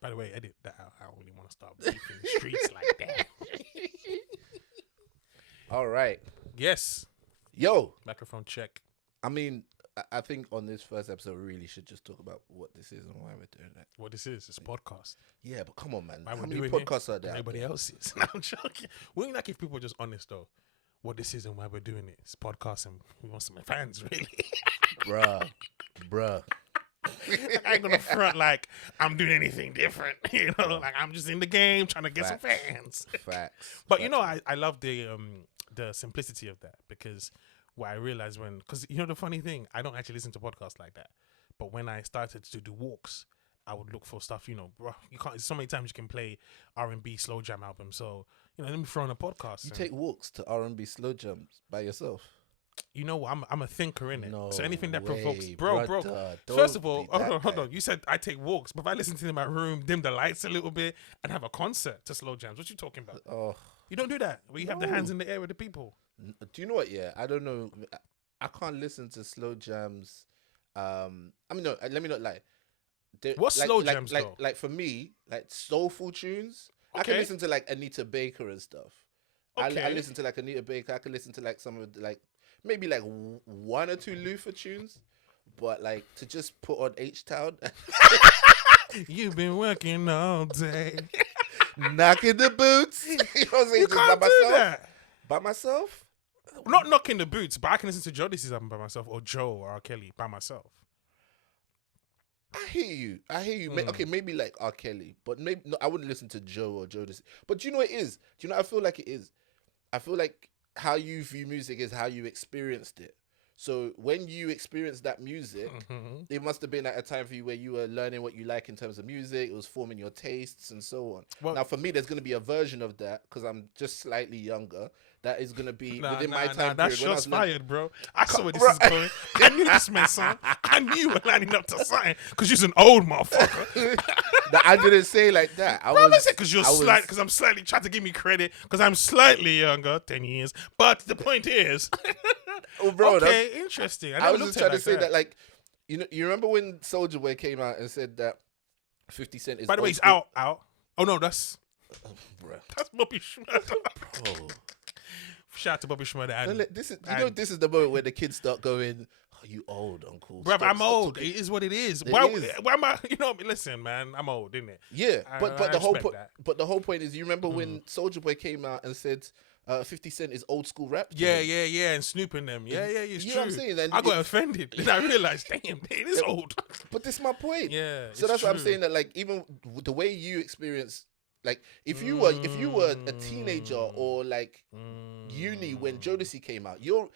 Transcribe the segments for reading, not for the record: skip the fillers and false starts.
By the way, edit that out. I don't really want to start beefing the streets like that. All right. Yes. Yo. Microphone check. I mean, I think on this first episode, we really should just talk about what this is and why we're doing that. What this is, it's a podcast. Yeah, but come on, man. Why How we're many doing podcasts are there? Everybody else is. No, I'm joking. Wouldn't like if people were just honest, though. What this is and why we're doing it. It's podcast and we want some fans, really. Bruh. I ain't gonna front like I'm doing anything different. You know, like I'm just in the game trying to get some fans. Facts. But you know, I love the simplicity of that, because what I realized because you know the funny thing, I don't actually listen to podcasts like that. But when I started to do walks, I would look for stuff. You know, bro, you can't. So many times you can play R&B slow jam album. So you know, let me throw in a podcast. You take walks to R&B slow jams by yourself. You know, I'm a thinker in it. No so anything that way, provokes, bro. First of all, hold on. You said I take walks, but if I listen to them in my room, dim the lights a little bit, and have a concert to slow jams, what you talking about? Oh, you don't do that. Where you have the hands in the air with the people. do you know what? Yeah, I don't know. I can't listen to slow jams. I mean, no. Let me not lie. What slow jams though? Like for me, like soulful tunes. Okay. I can listen to like Anita Baker and stuff. Okay. I listen to like Anita Baker. I can listen to like some of like maybe like one or two Luther tunes, but like to just put on H-Town. You've been working all day, knocking the boots. You know what I'm saying? You can't do that by myself. Not knocking the boots, but I can listen to Jodeci's album by myself, or Joe or R. Kelly by myself. I hear you. Okay, maybe like R. Kelly, but maybe no, I wouldn't listen to Joe or Jodeci. But do you know what it is? Do you know? I feel like it is. I feel like how you view music is how you experienced it. So when you experienced that music, it must have been at a time for you where you were learning what you like in terms of music. It was forming your tastes and so on. Well, now for me, there's going to be a version of that because I'm just slightly younger. That is going to be within my time period. That's shots fired, bro. I saw where this is going. I knew this meant something. I knew you were lining up to sign because you're an old motherfucker. I didn't say like that. Because I'm slightly trying to give me credit because I'm slightly younger, 10 years. But the point is, oh, bro, okay, interesting. I was just trying to say that, like, you know, you remember when Soulja Boy came out and said that 50 Cent is. By the way, he's out. Oh no, that's Bobby Schmurder. Oh. Shout out to Bobby Schmurder. This is the moment where the kids start going, "Oh, you old, uncle." Bro, I'm old. It is what it is. Why am I? You know, listen, man, I'm old, isn't it? Yeah, but the whole point is, you remember when Soulja Boy came out and said 50 Cent is old school rap? Yeah, and Snoop and them. Yeah, it's true. Know what I'm saying? And I got offended. Then I realized, damn, it is old. But this is my point. Yeah. So that's what I'm saying, that like even the way you experience. Like if you were a teenager or like uni when Jodeci came out, your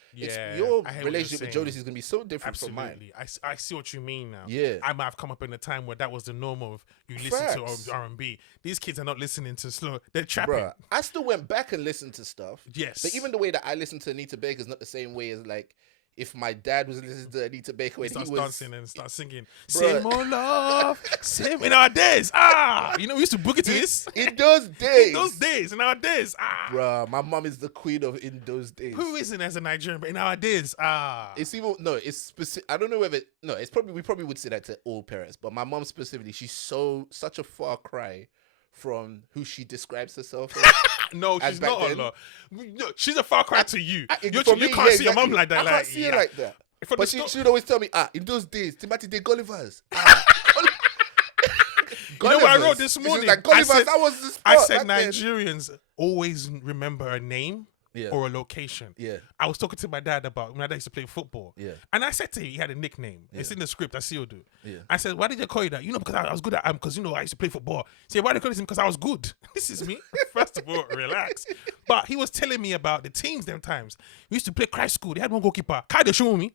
relationship with Jodeci is gonna be so different from mine. I see what you mean now. Yeah, I might have come up in a time where that was the norm of you listen to R&B. These kids are not listening to slow; they're trapping. Bruh, I still went back and listened to stuff. Yes, but even the way that I listen to Anita Baker is not the same way as like if my dad was listening to Anita Baker when he was dancing and start singing, "Say more love, same in our days." You know, we used to boogie to this in those days. In our days, bruh, my mom is the queen of in those days. Who isn't as a Nigerian? But in our days, it's even it's specific. I don't know whether it's probably we probably would say that to all parents, but my mom specifically, she's such a far cry from who she describes herself as. No, she's not. No, she's a far cry to you. You can't exactly. see your mom like that. I can't see her like that. But she'd always tell me, in those days, Timothy de Gullivers. You know what I wrote this morning? Like, Gullivers, that was the spot. I said Nigerians always remember a name. Yeah. Or a location. Yeah. I was talking to my dad about when my dad used to play football. Yeah. And I said to him, he had a nickname. Yeah. It's in the script. I see you do. Yeah. I said, why did you call you that? You know, because I was good at because you know I used to play football. He said, why did you call this him? Because I was good. This is me. First of all, relax. But he was telling me about the teams them times. We used to play Christ School. They had one goalkeeper. Kyle the show me.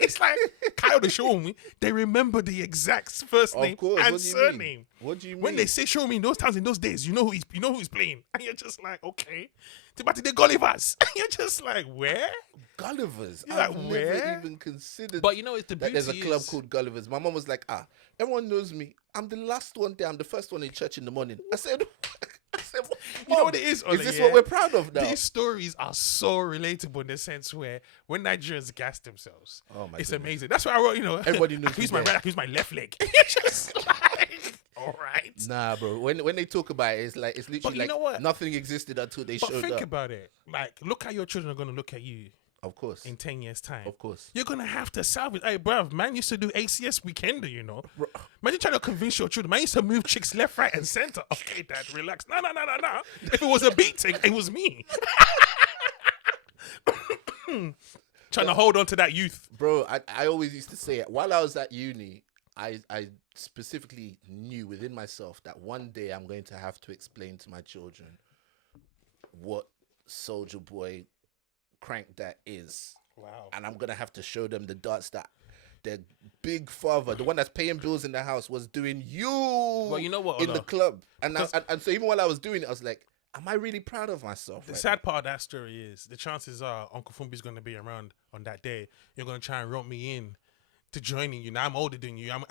It's like Kyle the show me. They remember the exact first name and surname. What do you mean? When they say show me in those times, in those days, you know who he's playing. And you're just like, okay. Timothy de Gullivers. You're just like, where? Gullivers. You're I've like, never even considered. But you know, it's the beauty there's a club called Gullivers. My mom was like, everyone knows me. I'm the last one there. I'm the first one in church in the morning. I said, you know what it is? Is this what we're proud of now? These stories are so relatable in the sense where when Nigerians gas themselves, it's amazing. That's why I wrote, everybody knows. I use my right, I use my left leg. It's just like, All right. Nah, bro. When they talk about it, it's like it's literally you like know what? nothing existed until they But showed think up. about it. Like, look how your children are gonna look at you Of course, in 10 years' time. of course. You're gonna have to salvage. Hey, bruv, man used to do ACS weekender, you know. Bro. Imagine trying to convince your children. Man used to move chicks left, right, and center. Okay, dad, relax. No. If it was a beating, it was me. Trying to hold on to that youth. Bro, I always used to say it. While I was at uni, I specifically knew within myself that one day I'm going to have to explain to my children what Soldier Boy crank that is. Wow. And I'm going to have to show them the darts that their big father, the one that's paying bills in the house, was doing Well, you know what, in Ola? the club. And so even while I was doing it, I was like, am I really proud of myself? The sad part of that story is the chances are Uncle Fumbi's going to be around on that day. You're going to try and rope me in to joining you. Now I'm older than you. I'm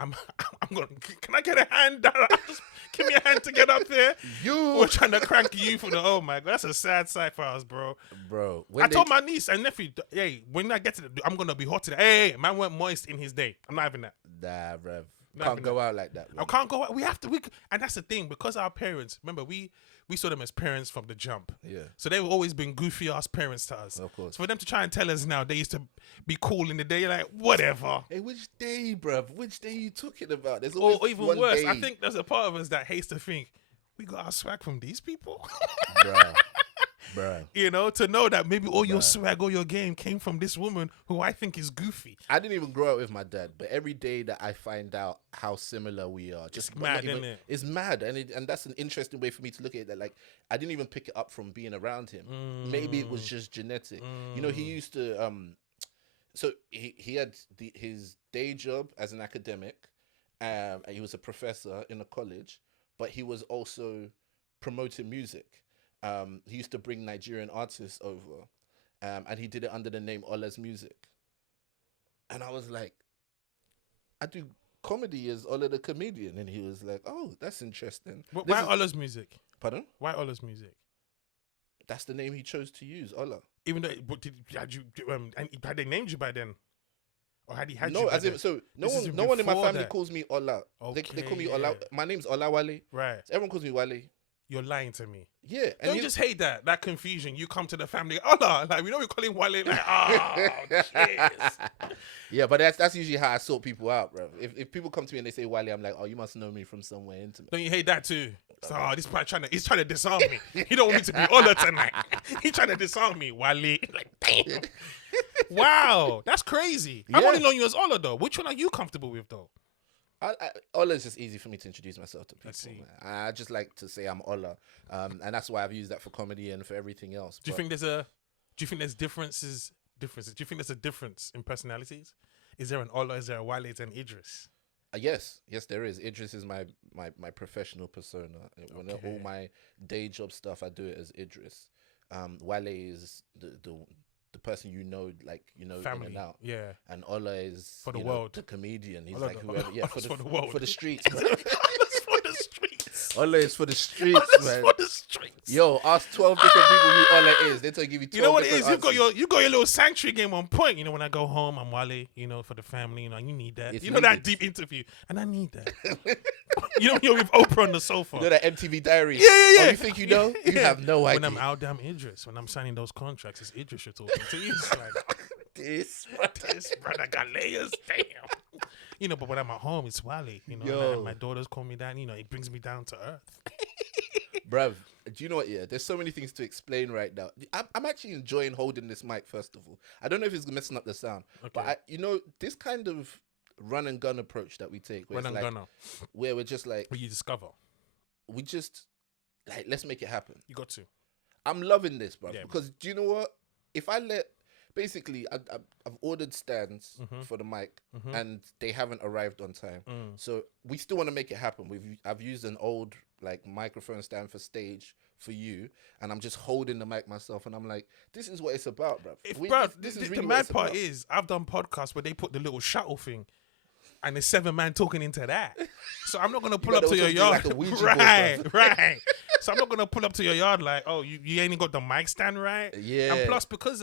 going. Can I get a hand? Just give me a hand to get up there. We're trying to crank you for the. Oh my god, that's a sad sight for us, bro. Bro, I told my niece and nephew, hey, when I get to I'm gonna be hot today. Hey, man went moist in his day. I'm not having that. Nah, bruv. Not Can't having go out like that. I can't go out. We have to. And that's the thing, because our parents. Remember, we saw them as parents from the jump. Yeah. So they've always been goofy ass parents to us. Of course. So for them to try and tell us now they used to be cool in the day, you're like, whatever. Hey, which day, bruv? Which day you talking about? There's Or always even one worse, day. I think there's a part of us that hates to think we got our swag from these people. Bruh. You know, to know that maybe all your swag, all your game came from this woman who I think is goofy. I didn't even grow up with my dad, but every day that I find out how similar we are, just It's mad, isn't it? It's mad, and that's an interesting way for me to look at it. That like I didn't even pick it up from being around him. Maybe it was just genetic. You know, he used to so he had his day job as an academic. And he was a professor in a college, but he was also promoting music. He used to bring Nigerian artists over, and he did it under the name Ola's Music. And I was like, I do comedy as Ola the Comedian. And he was like, oh, that's interesting. Why Ola's music? Pardon? Why Ola's music? That's the name he chose to use, Ola. Even though, had they named you by then? Or had he had you No, by as then? in, so no This is one in my before family that. calls me Ola. They call me Ola. My name's Olawale. Right. So everyone calls me Wale. You're lying to me. Yeah. And Don't you just hate that confusion. You come to the family, Ola, like we know we call him Wale, like, oh, jeez. Yeah, but that's usually how I sort people out, bro. If people come to me and they say Wale, I'm like, oh, you must know me from somewhere intimate. Don't you hate that too? So, this man he's trying to disarm me. He don't want me to be Ola tonight. He's trying to disarm me, Wale. Like, damn. Wow, that's crazy. I've Yeah. only known you as Ola though. Which one are you comfortable with though? Ola is just easy for me to introduce myself to people. I see. Man. I just like to say I'm Ola, and that's why I've used that for comedy and for everything else. Do you think there's differences? Do you think there's a difference in personalities? Is there an Ola? Is there a Wale? Is there an Idris? Yes, there is. Idris is my professional persona. When Okay. all my day job stuff, I do it as Idris. Wale is the person Family. in and out. Yeah. And Ola is For the you know, world. the comedian. He's Ola like the- whoever. Yeah, Ola's for the world. for the streets. Bro. Ola's for the streets. Ola is for the streets, Ola's man. for the streets. Yo, ask 12 different people who Ola is. They'll give you 12 You know what it different is? answers. You got your little sanctuary game on point. You know, when I go home, I'm Wale. You know, for the family. You know, you need that. It's you know that needed. deep interview, and I need that. You know, you're with Oprah on the sofa. You know that MTV Diaries? Yeah. Oh, you think you know? You Yeah. have no idea. When I'm out, I'm Idris. When I'm signing those contracts, it's Idris you're talking to. It's like, This. this brother got layers. Damn. You know, but when I'm at home, it's Wale. You know, Yo. and my daughters call me that. You know, it brings me down to earth. Bruv, do you know what? Yeah, there's so many things to explain right now. I'm actually enjoying holding this mic, first of all. I don't know if it's messing up the sound, but this kind of run and gun approach that we take, where Run and it's like, gunner. where we're just like, What you discover. we just, like, let's make it happen. You got to. I'm loving this, bruv, Yeah. because do you know what? If I basically, I've ordered stands for the mic, and they haven't arrived on time. So we still want to make it happen. I've used an old like microphone stand for stage for you, and I'm just holding the mic myself, and I'm like, this is what it's about, bruv. This is really the what mad it's part about. is I've done podcasts where they put the little shuttle thing, and the 7-man talking into that. So I'm not gonna pull up gotta to your talk to yard, like a Ouija board, right. So I'm not gonna pull up to your yard like, oh, you ain't got the mic stand right. Yeah. And plus, because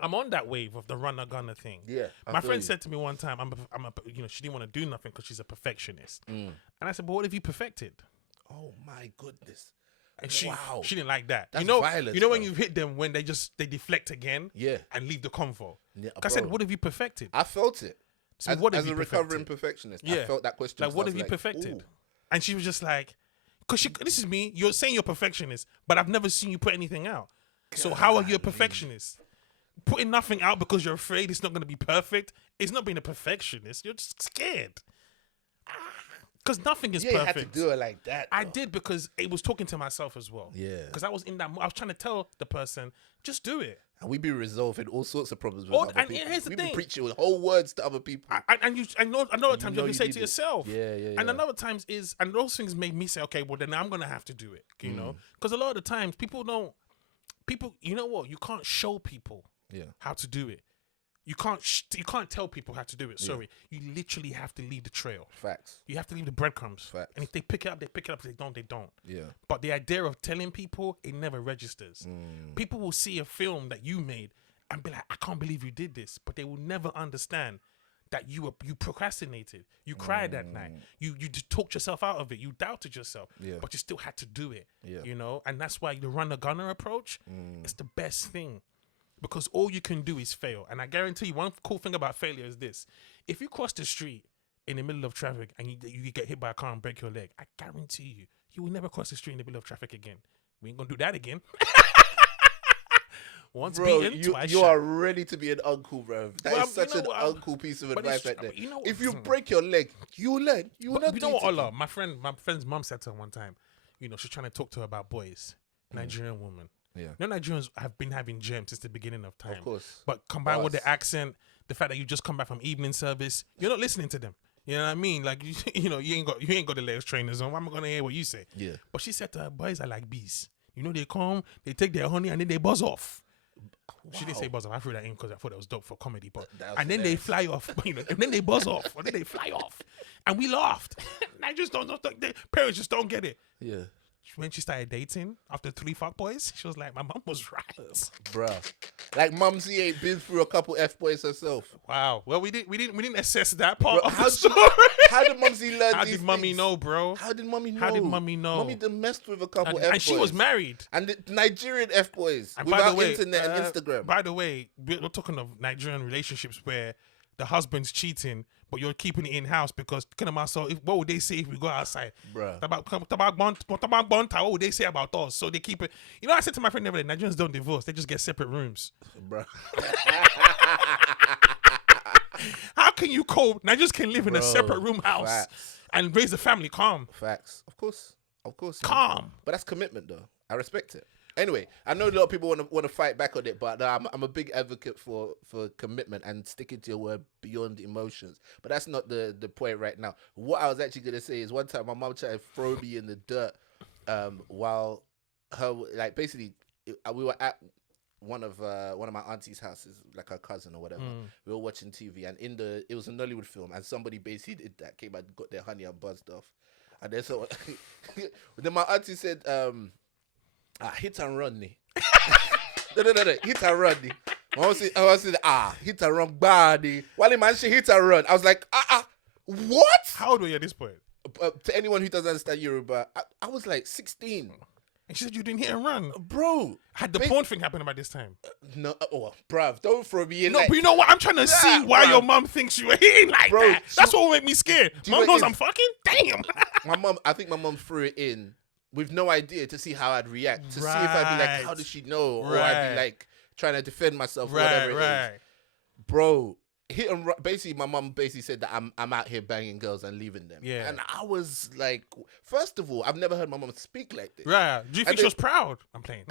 I'm on that wave of the runner gunner thing. Yeah. My friend said to me one time, she didn't want to do nothing because she's a perfectionist. And I said, but what have you perfected? Oh my goodness. And she Wow. she didn't like that. That's you know, violence, you know when bro. you've hit them when they deflect again, Yeah. and leave the convo. Yeah, I said, bro. what have you perfected? I felt it. So As, what have as you a perfected? recovering perfectionist, Yeah. I felt that question. Like, what have you perfected? Ooh. And she was just like, because this is me. You're saying you're a perfectionist, but I've never seen you put anything out. So how are you a perfectionist? Putting nothing out because you're afraid it's not going to be perfect. It's not being a perfectionist. You're just scared. Because nothing is Yeah, perfect. you had to do it like that. I though. did because it was talking to myself as well. Yeah. Because I was in that. I was trying to tell the person, just do it. And we be resolving all sorts of problems with All- other and people. here's the we thing. be preaching with whole words to other people. I know another times you know have to you say need to it. yourself. Yeah, yeah, And yeah. another times is, and those things made me say, okay, well then I'm gonna have to do it. You know, because a lot of the times people, you know what? You can't show people Yeah. how to do it. You can't tell people how to do it. Sorry, you literally have to leave the trail. Facts. You have to leave the breadcrumbs. Facts. And if they pick it up, they pick it up. If they don't, they don't. Yeah. But the idea of telling people, it never registers. People will see a film that you made and be like, I can't believe you did this. But they will never understand that you procrastinated. You cried that night. You just talked yourself out of it. You doubted yourself. Yeah. But you still had to do it. Yeah. You know? And that's why the runner-gunner approach is the best thing. Because all you can do is fail. And I guarantee you, one cool thing about failure is this. If you cross the street in the middle of traffic and you get hit by a car and break your leg, I guarantee you will never cross the street in the middle of traffic again. We ain't gonna do that again. Once Bro, beaten, twice you shy. are ready to be an uncle, bro. That is Well, such you an know what, uncle piece of but advice it's- right there. but you know If what, you break your leg, you will learn. You will But not you do know what, it again. Ola? My friend's mom said to her one time, you know, she's trying to talk to her about boys. Nigerian woman. Yeah. You know, Nigerians have been having germs since the beginning of time. Of course. But combined with Us. the accent, the fact that you just come back from evening service, you're not listening to them. You know what I mean? Like you know, you ain't got the legs trainers on. I'm gonna hear what you say. Yeah. But she said to her, boys are like bees. You know, they come, they take their honey, and then they buzz off. She didn't say buzz off. I threw that in because I thought it was dope for comedy. But That was and then they fly off. You know, and then they buzz off, and then they fly off, and we laughed. I just don't. The parents just don't get it. Yeah. When she started dating after 3 fuck boys, she was like, "My mom was right." Bruh. Like Mumsy ain't been through a couple F boys herself. Wow. Well, we didn't assess that part Bro, of the story. How did Mumsy learn How these did Mummy things? know, bro? How did Mummy know? How did Mummy know? Mummy done messed with a couple F boys. And she was married. And the Nigerian F boys And without internet and Instagram. By the way, we're talking of Nigerian relationships where the husband's cheating, but you're keeping it in house because what would they say if we go outside? Bruh. What would they say about us? So they keep it. You know, I said to my friend the other day, Nigerians don't divorce; they just get separate rooms. Bruh. How can you Nigerians can live in a Bro, separate room house facts. and raise a family calm. Facts. Of course. Calm. But that's commitment, though. I respect it. Anyway, I know a lot of people want to fight back on it, but I'm a big advocate for commitment and sticking to your word beyond emotions. But that's not the point right now. What I was actually gonna say is one time my mom tried to throw me in the dirt while we were at one of my auntie's houses, like her cousin or whatever. We were watching TV, and it was a Nollywood film, and somebody basically did that, came and got their honey and buzzed off, and then so then my auntie said, hit and run, ni. No, hit and run, ni. I was saying, hit and run, body. While man she hit and run, I was like, what? How old were you at this point? To anyone who doesn't understand Yoruba, I was like 16. And she said you didn't hit and run. Bro. Had the porn thing happened about this time? No, bruv, don't throw me in. No, like, but you know what? I'm trying to see why bruv. your mum thinks you were hitting like Bro, that. That's what will make me scared. Do you Mum know knows what it I'm is? fucking? Damn. I think my mum threw it in with no idea to see how I'd react, to see if I'd be like, Right. how does she know? Or I'd Right. be like trying to defend myself or whatever it is. Bro, hit and run. Basically, my mum basically said that I'm out here banging girls and leaving them. Yeah. And I was like, first of all, I've never heard my mum speak like this. Right. Do you think And she then- was proud? I'm playing.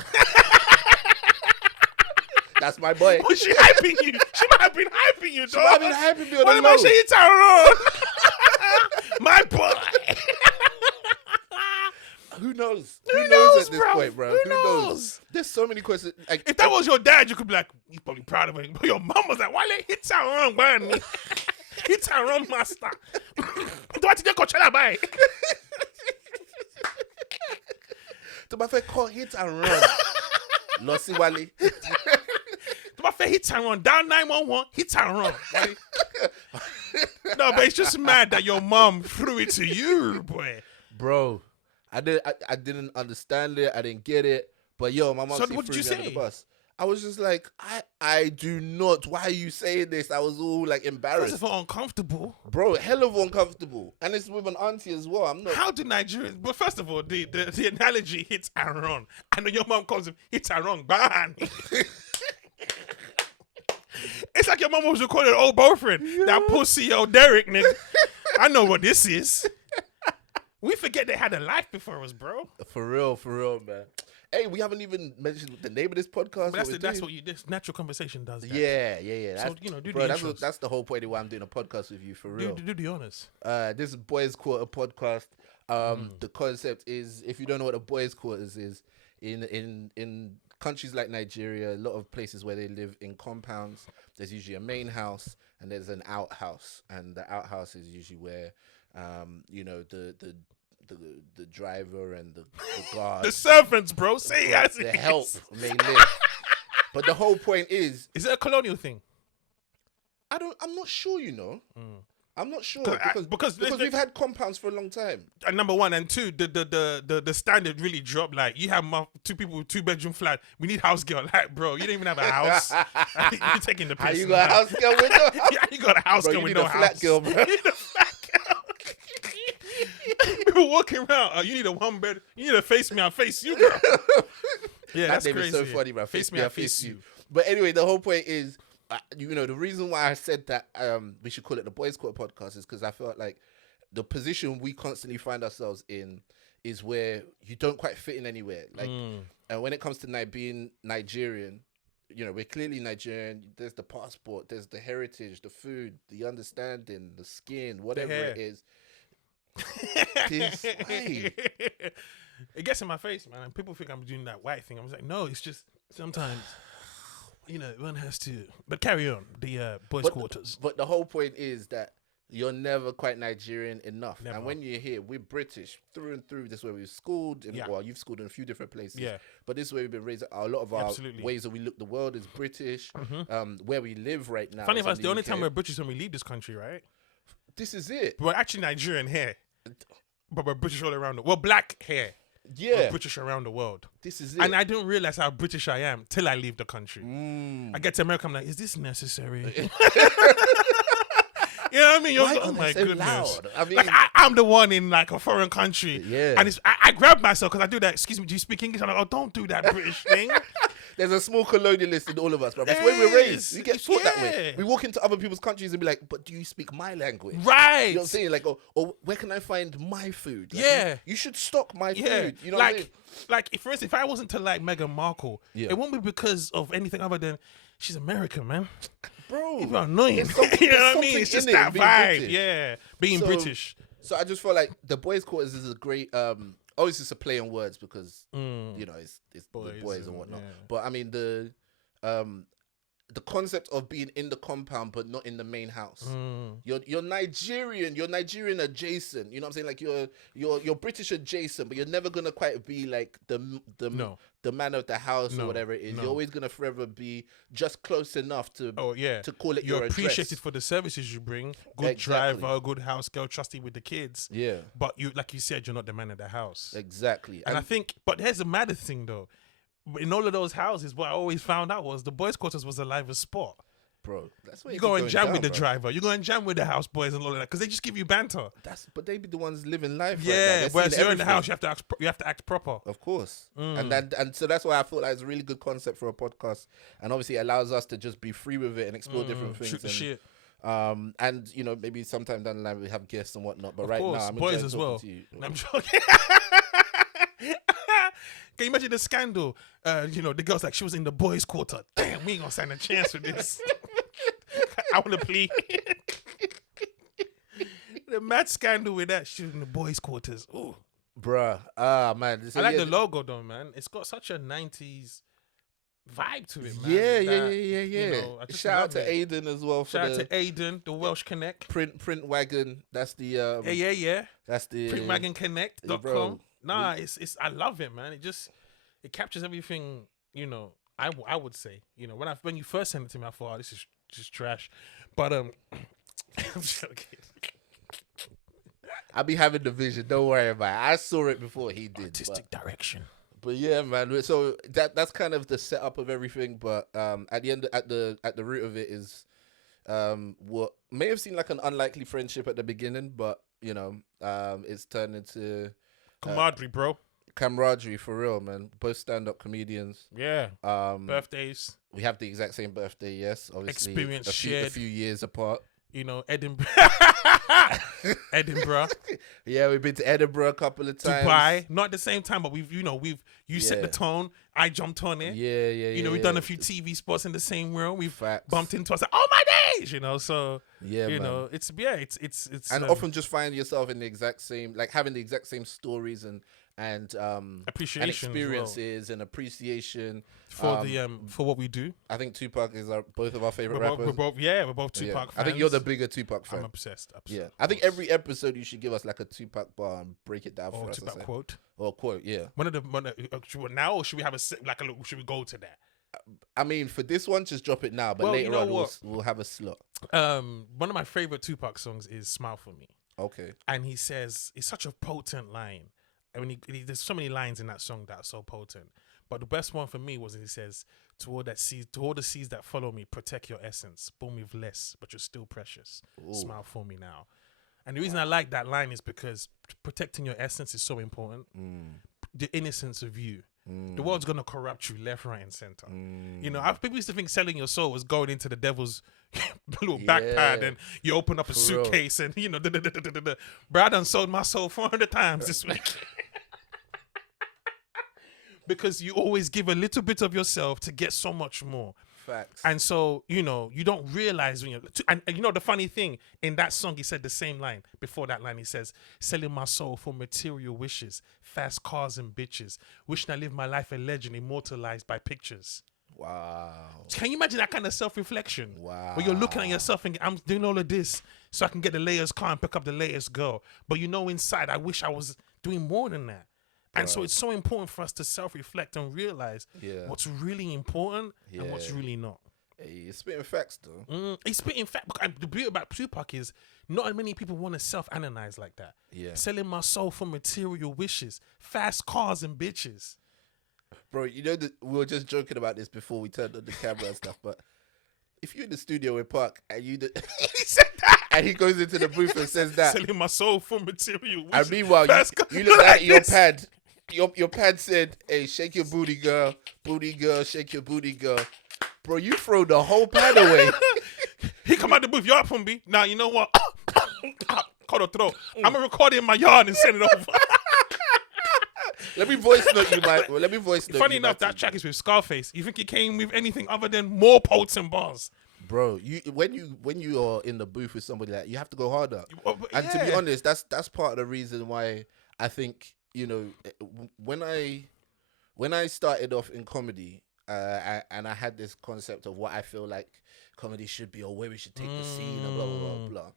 That's my boy. Was she hyping you? She might have been hyping you, dog. She might have been hyping me on What the am I low. saying? Tyrone? My boy. Who knows? Who knows knows, at this bro? point, bro? Who Who knows? knows? There's so many questions. Like, If that was your dad, you could be like, he's probably proud of it. But your mom was like, why let hit Tyrone, man? Hit Tyrone, master. Do I take Coachella by? to my friend, call hit and run. Lossy Wally. To my Say hit and run. Down 911, hit and run. No, but it's just mad that your mom threw it to you, boy. Bro, I didn't understand it. I didn't get it. But yo, my mom So threw what did me you under the say? bus. I was just like, I do not. Why are you saying this? I was all like embarrassed. First of all, uncomfortable. Bro, hell of uncomfortable. And it's with an auntie as well. I'm not. How do Nigerians? But first of all, the analogy hits and run. And then your mom calls him hits and run. Ban. It's like your mom was recording an old boyfriend. That pussy old Derek, nigga. I know what this is. We forget they had a life before us, bro. For real, man. Hey, we haven't even mentioned the name of this podcast. But that's what you. This natural conversation does. That. Yeah. So do bro, the intros. that's the whole point of why I'm doing a podcast with you. For real. Do the honors. This is Boys Quarter podcast. The concept is, if you don't know what a boys' quarters is, in countries like Nigeria, a lot of places where they live in compounds, there's usually a main house and there's an outhouse, and the outhouse is usually where, the driver and the guard, The servants, bro. Say yes. the help may live. But the whole point is it a colonial thing? I'm not sure. I'm not sure because we've had compounds for a long time. And number one and two, the standard really dropped. Like you have two people with 2-bedroom flat. We need house girl. Like, bro, you don't even have a house. You're taking the piss. How you got a house girl with no house? Yeah, you got a house Bro, girl you with need no a house. flat girl, bro. You need a flat girl. People walking around. You need a 1-bed. You need to face me. I face you, girl. Yeah, that's name crazy. is so funny, bro. Face me. I face you. But anyway, the whole point is, the reason why I said that we should call it the Boys Quarter podcast is because I felt like the position we constantly find ourselves in is where you don't quite fit in anywhere. Like, when it comes to being Nigerian, we're clearly Nigerian. There's the passport, there's the heritage, the food, the understanding, the skin, whatever it is. It gets in my face, man. And people think I'm doing that white thing. I was like, no, it's just sometimes, one has to. But carry on, the boys' quarters. But the whole point is that you're never quite Nigerian enough. Never. And when you're here, we're British through and through. This is where we've schooled. Well, you've schooled in a few different places. Yeah. But this is where we've been raised. A lot of our ways that we look the world is British. Where we live right now. Funny enough, the only time we're British when we leave this country, right? This is it. We're actually Nigerian here. But we're British all around black here. Yeah. We're British around the world. This is it. And I don't realize how British I am till I leave the country. I get to America, I'm like, is this necessary? You know what I mean? Why oh are my they so goodness. loud? I mean, like I'm the one in like a foreign country. Yeah. And I grab myself because I do that. Excuse me, do you speak English? I'm like, oh, don't do that British thing. there's a small colonialist in all of us, bro. That's where we're raised. We get taught that way. Yeah. We walk into other people's countries and be like, but do you speak my language? Right. You know what I'm saying? Like, or where can I find my food? Like, Yeah. You should stock my Yeah. food. You know what I'm saying? Like, for instance, if I wasn't to like Meghan Markle, Yeah. it won't be because of anything other than she's American, man. Bro. People are annoying. There's You know what I something mean? It's just in it, that being vibe. British. Yeah. Being British. So I just feel like the boys' quarters is a great obviously it's a play on words because it's Boys the boys and and- whatnot. yeah. But I mean the concept of being in the compound but not in the main house. You're Nigerian. You're Nigerian adjacent. You know what I'm saying? Like you're British adjacent, but you're never gonna quite be like the man of the house or whatever it is. You're always gonna forever be just close enough to to call it You're your appreciated address. for the services you bring. Good driver, good house girl, trusty with the kids. Yeah, But you, like you said, you're not the man of the house. exactly. And I think, but here's the maddest thing though. In all of those houses, what I always found out was the boys' quarters was a live spot. Bro, that's where You go and jam with the driver. You go and jam with the house boys and all of that because they just give you banter. But they be the ones living life. Yeah, right now. whereas you're in the everything. house, you have to act proper. Of course, and so that's why I feel like it's a really good concept for a podcast, and obviously it allows us to just be free with it and explore different things. Shoot the and, shit. And maybe sometime down the line we have guests and whatnot. But Of right course, now, I'm boys enjoying as talking well. to you. I'm joking. Can you imagine the scandal? The girl's like, she was in the boys' quarter. Damn, we ain't gonna stand a chance with this. I want to plead. The mad scandal with that. She was in the boys' quarters. Ooh. Bruh, man. So I like yeah, the logo though, man. It's got such a 90s vibe to it, man. Yeah. I just Shout out love to it. Aiden as well for Shout out the to Aiden, the Welsh Connect. print wagon. That's the Yeah. That's the Printwagonconnect.com. bro. Nah, it's I love it, man. It captures everything, I would say, you know, when you first sent it to me, I thought, oh, this is just trash. But I'm joking. I be having the vision. Don't worry about it. I saw it before he did. Artistic direction. But yeah, man. So that's kind of the setup of everything. But at the end, at the root of it is what may have seemed like an unlikely friendship at the beginning, but you know, it's turned into Camaraderie, bro. Camaraderie for real, man. Both stand-up comedians. Yeah. Birthdays. We have the exact same birthday. Yes, obviously. Experience a shared. few years apart. You know, Edinburgh. Edinburgh. Yeah, we've been to Edinburgh a couple of times. Dubai. Not at the same time, but you set the tone. I jumped on it. Yeah. You know, we've done a few TV spots in the same room. We've Facts. bumped into us like, oh my days, you know. So yeah, you man. know, it's and often just find yourself in the exact same, like having the exact same stories and appreciation and experiences and appreciation for for what we do. I think Tupac is both of our favorite We're rappers. both Tupac fans. I think you're the bigger Tupac fan. I'm obsessed. Yeah, I think every episode you should give us like a Tupac bar and break it down for us. Tupac quote. Or quote, yeah. Now, or should we have should we go to that? I mean, for this one, just drop it now. But later on, we'll have a slot. One of my favorite Tupac songs is "Smile for Me." Okay. And he says it's such a potent line. I mean, there's so many lines in that song that are so potent. But the best one for me was he says, to all the seas that follow me, protect your essence. Born with less, but you're still precious. Ooh. Smile for me now. And the reason I like that line is because protecting your essence is so important. The innocence of you. The world's going to corrupt you left, right, and center. You know, people used to think selling your soul was going into the devil's little backpack and you open up a suitcase and, you know, Bro, I done sold my soul 400 times this week. Because you always give a little bit of yourself to get so much more. Facts. And so, you know, you don't realize when you're... And you know, the funny thing, in that song, he said the same line. Before that line, he says, selling my soul for material wishes, fast cars and bitches, wishing I live my life a legend, immortalized by pictures. Wow. Can you imagine that kind of self-reflection? Wow. Where you're looking at yourself and I'm doing all of this so I can get the latest car and pick up the latest girl. But you know inside, I wish I was doing more than that. And so it's so important for us to self-reflect and realize what's really important and what's really not. Hey, you're spitting facts, though. He's spitting facts. The beauty about Tupac is not many people want to self-analyze like that. Yeah. Selling my soul for material wishes, fast cars and bitches. Bro, you know that we were just joking about this before we turned on the camera and stuff, but if you're in the studio with Park and he said that. And he goes into the booth and says that. Selling my soul for material wishes. And meanwhile, you look at your pad. Your pad said, hey, shake your booty, girl, shake your booty, girl. Bro, you throw the whole pad away. He come out the booth, you're from me. Now, you know what? Cut a throat. I'm going to record it in my yard and send it over. Let me voice note you, Mike. Let me voice note Funny enough, that track is with Scarface. You think he came with anything other than more potent bars? Bro, when you are in the booth with somebody like that, you have to go harder. And to be honest, that's part of the reason why I think, you know, when I started off in comedy, and I had this concept of what I feel like comedy should be or where we should take the scene and blah blah blah blah.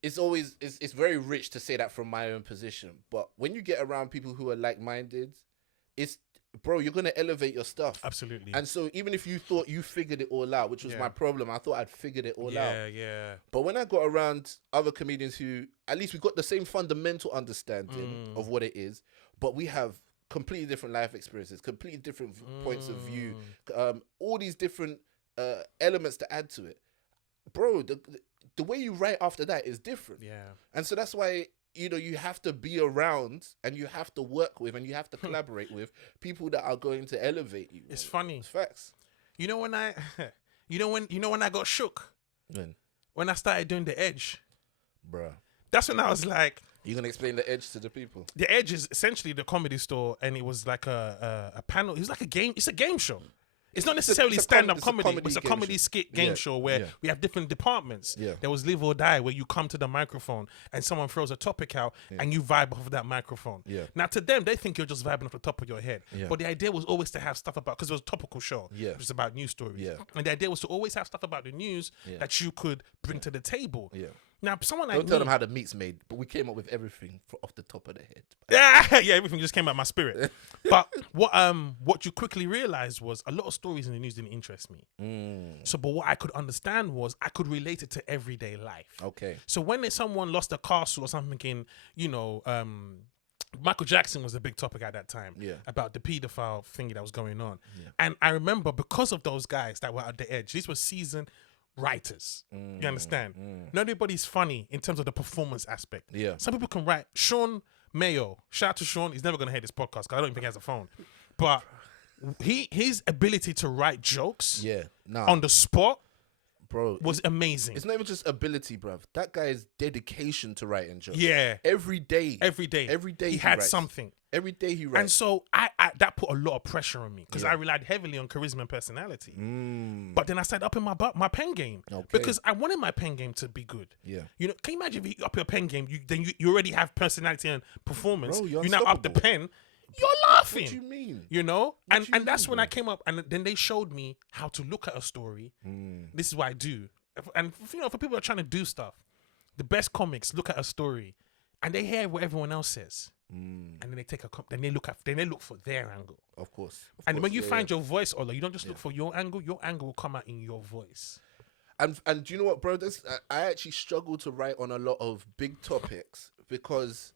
It's very rich to say that from my own position, but when you get around people who are like-minded, bro, you're gonna elevate your stuff. Absolutely. And so even if you thought you figured it all out, which was my problem, I thought I'd figured it all out. Yeah. But when I got around other comedians who, at least we got the same fundamental understanding of what it is, but we have completely different life experiences, completely different points of view, all these different elements to add to it. Bro, the way you write after that is different. Yeah. And so that's why, you know, you have to be around and you have to work with and you have to collaborate with people that are going to elevate you. It's funny. It's facts. You know when I got shook? When I started doing The Edge. Bruh. That's when I was like... You're going to explain The Edge to the people? The Edge is essentially the comedy store, and it was like a panel. It was like a game. It's a game show. It's not necessarily stand-up comedy. It's a comedy skit game show where we have different departments. Yeah. There was Live or Die, where you come to the microphone and someone throws a topic out and you vibe off of that microphone. Yeah. Now, to them, they think you're just vibing off the top of your head. Yeah. But the idea was always to have stuff about, because it was a topical show, Yeah. which is about news stories. Yeah. And the idea was to always have stuff about the news that you could bring to the table. Yeah. Now, someone like Don't tell me, them how the meat's made, but we came up with everything off the top of the head. yeah, everything just came out my spirit. But what you quickly realized was a lot of stories in the news didn't interest me. So, but what I could understand was I could relate it to everyday life. Okay. So when someone lost a castle or something in, Michael Jackson was a big topic at that time. Yeah. About the paedophile thingy that was going on. Yeah. And I remember because of those guys that were at the edge, these were seasoned writers. You understand? Not everybody's funny in terms of the performance aspect. Yeah. Some people can write. Sean Mayo, shout out to Sean. He's never going to hear this podcast because I don't even think he has a phone. But his ability to write jokes on the spot, bro, was amazing. It's not even just ability, bruv. That guy's dedication to writing jokes. Yeah. Every day He had writes. something. Every day he writes. And so I that put a lot of pressure on me because I relied heavily on charisma and personality. But then I started upping my pen game because I wanted my pen game to be good. Yeah. You know, can you imagine if you up your pen game, you already have personality and performance. Bro, you now up the pen. You're laughing. What do you mean? You know? And that's when I came up and then they showed me how to look at a story. This is what I do. And for people who are trying to do stuff, the best comics look at a story and they hear what everyone else says. And then they they look for their angle. Of course. And when you find your voice, Ola, you don't just look for your angle will come out in your voice. And do you know what, bro? I actually struggle to write on a lot of big topics because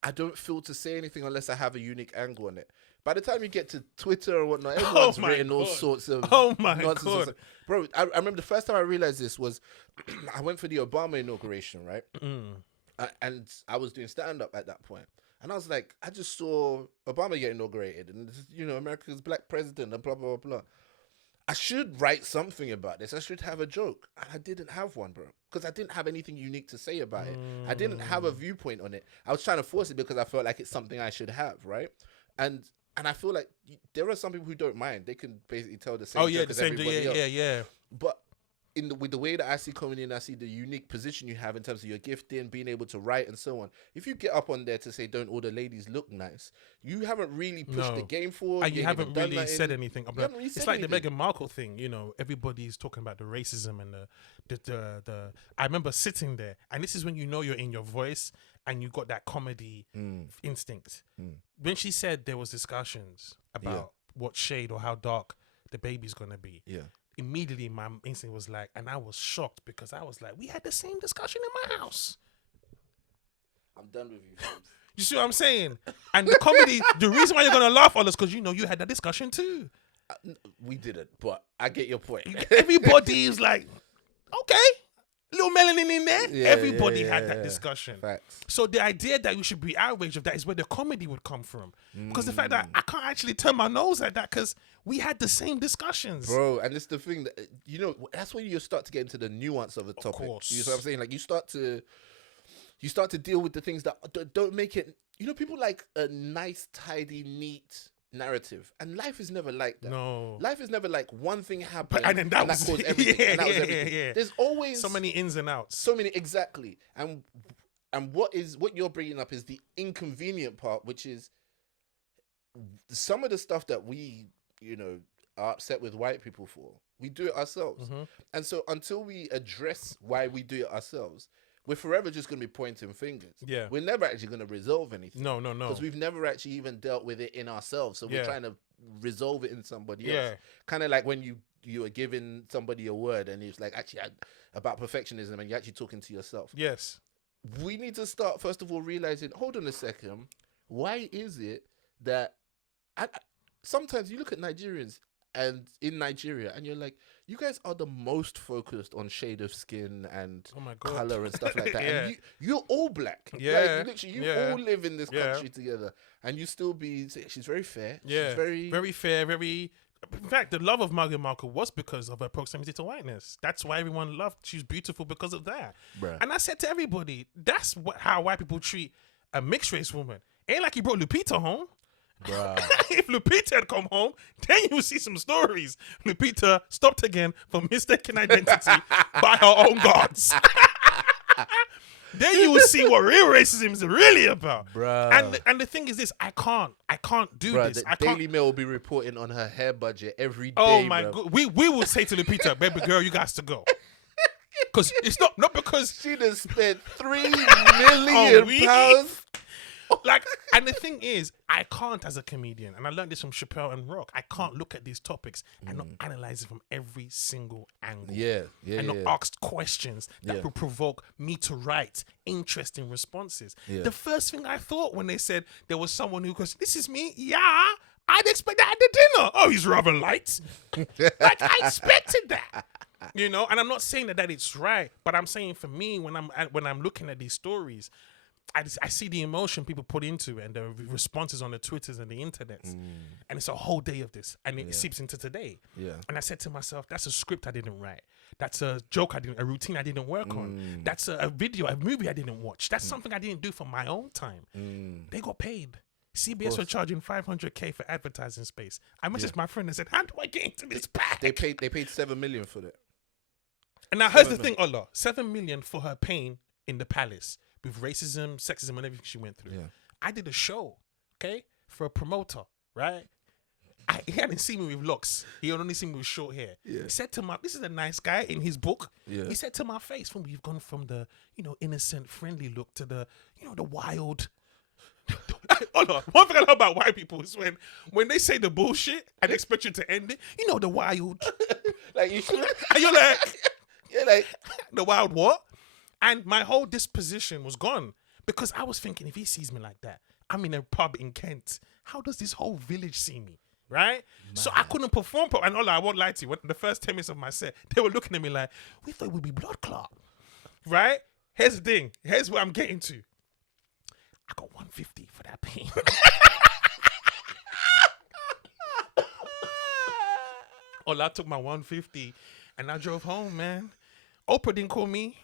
I don't feel to say anything unless I have a unique angle on it. By the time you get to Twitter or whatnot, everyone's written all sorts of nonsense. Bro, I remember the first time I realized this was I went for the Obama inauguration, right? And I was doing stand-up at that point. And I was like, I just saw Obama get inaugurated and, America's black president and blah, blah, blah, blah. I should write something about this. I should have a joke. And I didn't have one, bro. Because I didn't have anything unique to say about it. I didn't have a viewpoint on it. I was trying to force it because I felt like it's something I should have, right? And I feel like there are some people who don't mind. They can basically tell the same joke as everybody else. Yeah. But with the way that I see comedy and I see the unique position you have in terms of your gifting, being able to write and so on. If you get up on there to say, don't all the ladies look nice, you haven't really pushed the game forward. And you haven't really said anything. It's like the Meghan Markle thing, everybody's talking about the racism and the I remember sitting there, and this is when you're in your voice and you got that comedy instinct. When she said there was discussions about what shade or how dark the baby's gonna be. Yeah. Immediately my instinct was like, and I was shocked because I was like, we had the same discussion in my house. I'm done with you. You see what I'm saying? And the comedy, the reason why you're going to laugh on us because you had that discussion too. We didn't, but I get your point. Everybody is like, okay, little melanin in there. Everybody had that discussion. Facts. So the idea that we should be outraged of that is where the comedy would come from. Because the fact that I can't actually turn my nose at that because we had the same discussions. Bro, and it's the thing that, that's when you start to get into the nuance of a topic. Of course. You know what I'm saying? Like you start to deal with the things that don't make it, people like a nice, tidy, neat narrative, and life is never like that. No, life is never like one thing happened and that caused everything. And that was everything. Yeah. There's always so many ins and outs. So many, exactly. And what you're bringing up is the inconvenient part, which is some of the stuff that we are upset with white people for. We do it ourselves, and so until we address why we do it ourselves, we're forever just going to be pointing fingers. Yeah. We're never actually going to resolve anything. No. Because we've never actually even dealt with it in ourselves. So we're trying to resolve it in somebody else. Kind of like when you are giving somebody a word and it's like actually about perfectionism and you're actually talking to yourself. Yes. We need to start, first of all, realizing, hold on a second, why is it that sometimes you look at Nigerians and in Nigeria and you're like, you guys are the most focused on shade of skin and color and stuff like that. And you're all black. Yeah. Like, literally, you all live in this country together. And you still she's very fair. Yeah. She's very fair, very... In fact, the love of Meghan Markle was because of her proximity to whiteness. That's why everyone loved. She's beautiful because of that. Bruh. And I said to everybody, that's how white people treat a mixed race woman. Ain't like he brought Lupita home. If Lupita had come home, then you would see some stories. Lupita stopped again for mistaken identity by her own gods. Then you will see what real racism is really about. Bruh. And the thing is this, I can't do this. The Daily Mail will be reporting on her hair budget every day. Oh my God. We will say to Lupita, baby girl, you got to go. because it's not because She done spent £3 million. like, and the thing is, I can't as a comedian, and I learned this from Chappelle and Rock. I can't look at these topics and not analyze it from every single angle. And not ask questions that will provoke me to write interesting responses. The first thing I thought when they said there was someone who goes, "This is me," I'd expect that at the dinner. Oh, he's rather light. Like, I expected that. You know, and I'm not saying that it's right, but I'm saying for me, when I'm looking at these stories, I see the emotion people put into it and the responses on the Twitters and the internets. And it's a whole day of this. And it seeps into today. And I said to myself, that's a script I didn't write. That's a joke a routine I didn't work on. That's a movie I didn't watch. That's something I didn't do for my own time. They got paid. CBS were charging $500K for advertising space. I messaged my friend and said, how do I get into this pack? They paid $7 million for that. And now here's the thing, Allah. $7 million for her pain in the palace with racism, sexism, and everything she went through. I did a show, okay, for a promoter, right? He hadn't seen me with locks. He had only seen me with short hair. He said to this is a nice guy in his book. He said to my face, we've gone from the, innocent, friendly look to the, the wild. Hold on. One thing I love about white people is when they say the bullshit and expect you to end it, the wild. Like, you should. And you're like, the wild what? And my whole disposition was gone because I was thinking, if he sees me like that, I'm in a pub in Kent. How does this whole village see me? Right? Man. So I couldn't perform. And I won't lie to you. The first 10 minutes of my set, they were looking at me like, we thought it would be blood clot. Right? Here's the thing. Here's what I'm getting to. I got 150 for that pain. I took my 150 and I drove home, man. Oprah didn't call me.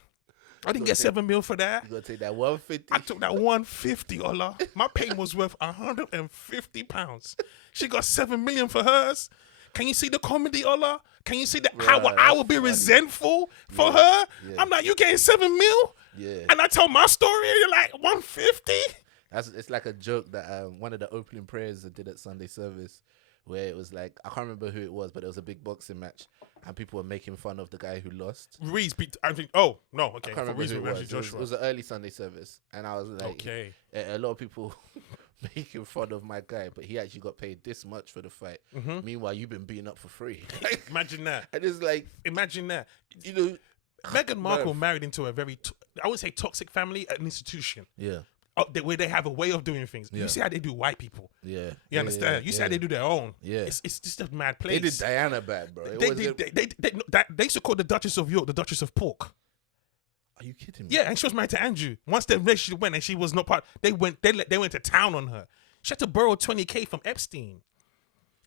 I didn't get $7 million for that. You gonna take that 150? I took that 150, Ola. My pain was worth £150. She got $7 million for hers. Can you see the comedy, Ola? Can you see that how I would be resentful for her? I'm like, you getting $7 million? Yeah. And I tell my story, and you're like 150? It's like a joke that one of the opening prayers I did at Sunday service, where it was like, I can't remember who it was, but it was a big boxing match, and people were making fun of the guy who lost. Reese beat. I think. Oh no, okay. I can't remember who it was. Joshua. It was an early Sunday service, and I was like, okay. A lot of people making fun of my guy, but he actually got paid this much for the fight. Meanwhile, you've been beaten up for free. Imagine that. And it's like, imagine that. Meghan Markle married into a very, I would say, toxic family, an institution. Yeah. Where they have a way of doing things. You see how they do white people. Yeah. You understand? You see how they do their own. Yeah. It's just a mad place. They did Diana bad, bro. They used to call the Duchess of York the Duchess of Pork. Are you kidding me? Yeah, and she was married to Andrew. Once the relationship went and she was not part, they went to town on her. She had to borrow $20K from Epstein.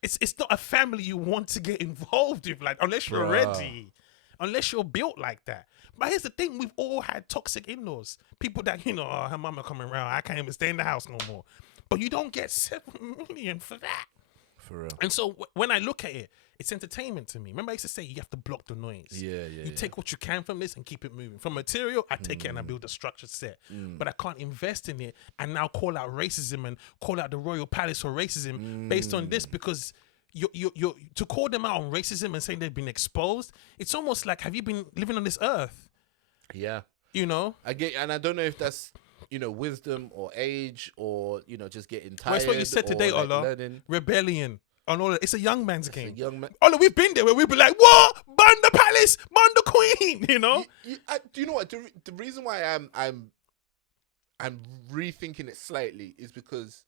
It's not a family you want to get involved with, like, unless you're ready, unless you're built like that. But here's the thing: we've all had toxic in-laws, people that her mama coming around, I can't even stay in the house no more. But you don't get $7 million for that. For real. And so when I look at it, it's entertainment to me. Remember, I used to say you have to block the noise. You take what you can from this and keep it moving. From material, I take it and I build a structured set. But I can't invest in it and now call out racism and call out the Royal Palace for racism based on this, because you to call them out on racism and saying they've been exposed, it's almost like, have you been living on this earth? Yeah. I get, and I don't know if that's wisdom or age or just getting tired. Well, that's what you said today, like Ola. learning. Rebellion. On all it's a young man's game. A young man. Ola, we've been there where we've been like, what? Burn the palace, burn the queen. Do you know what? The reason why I'm rethinking it slightly is because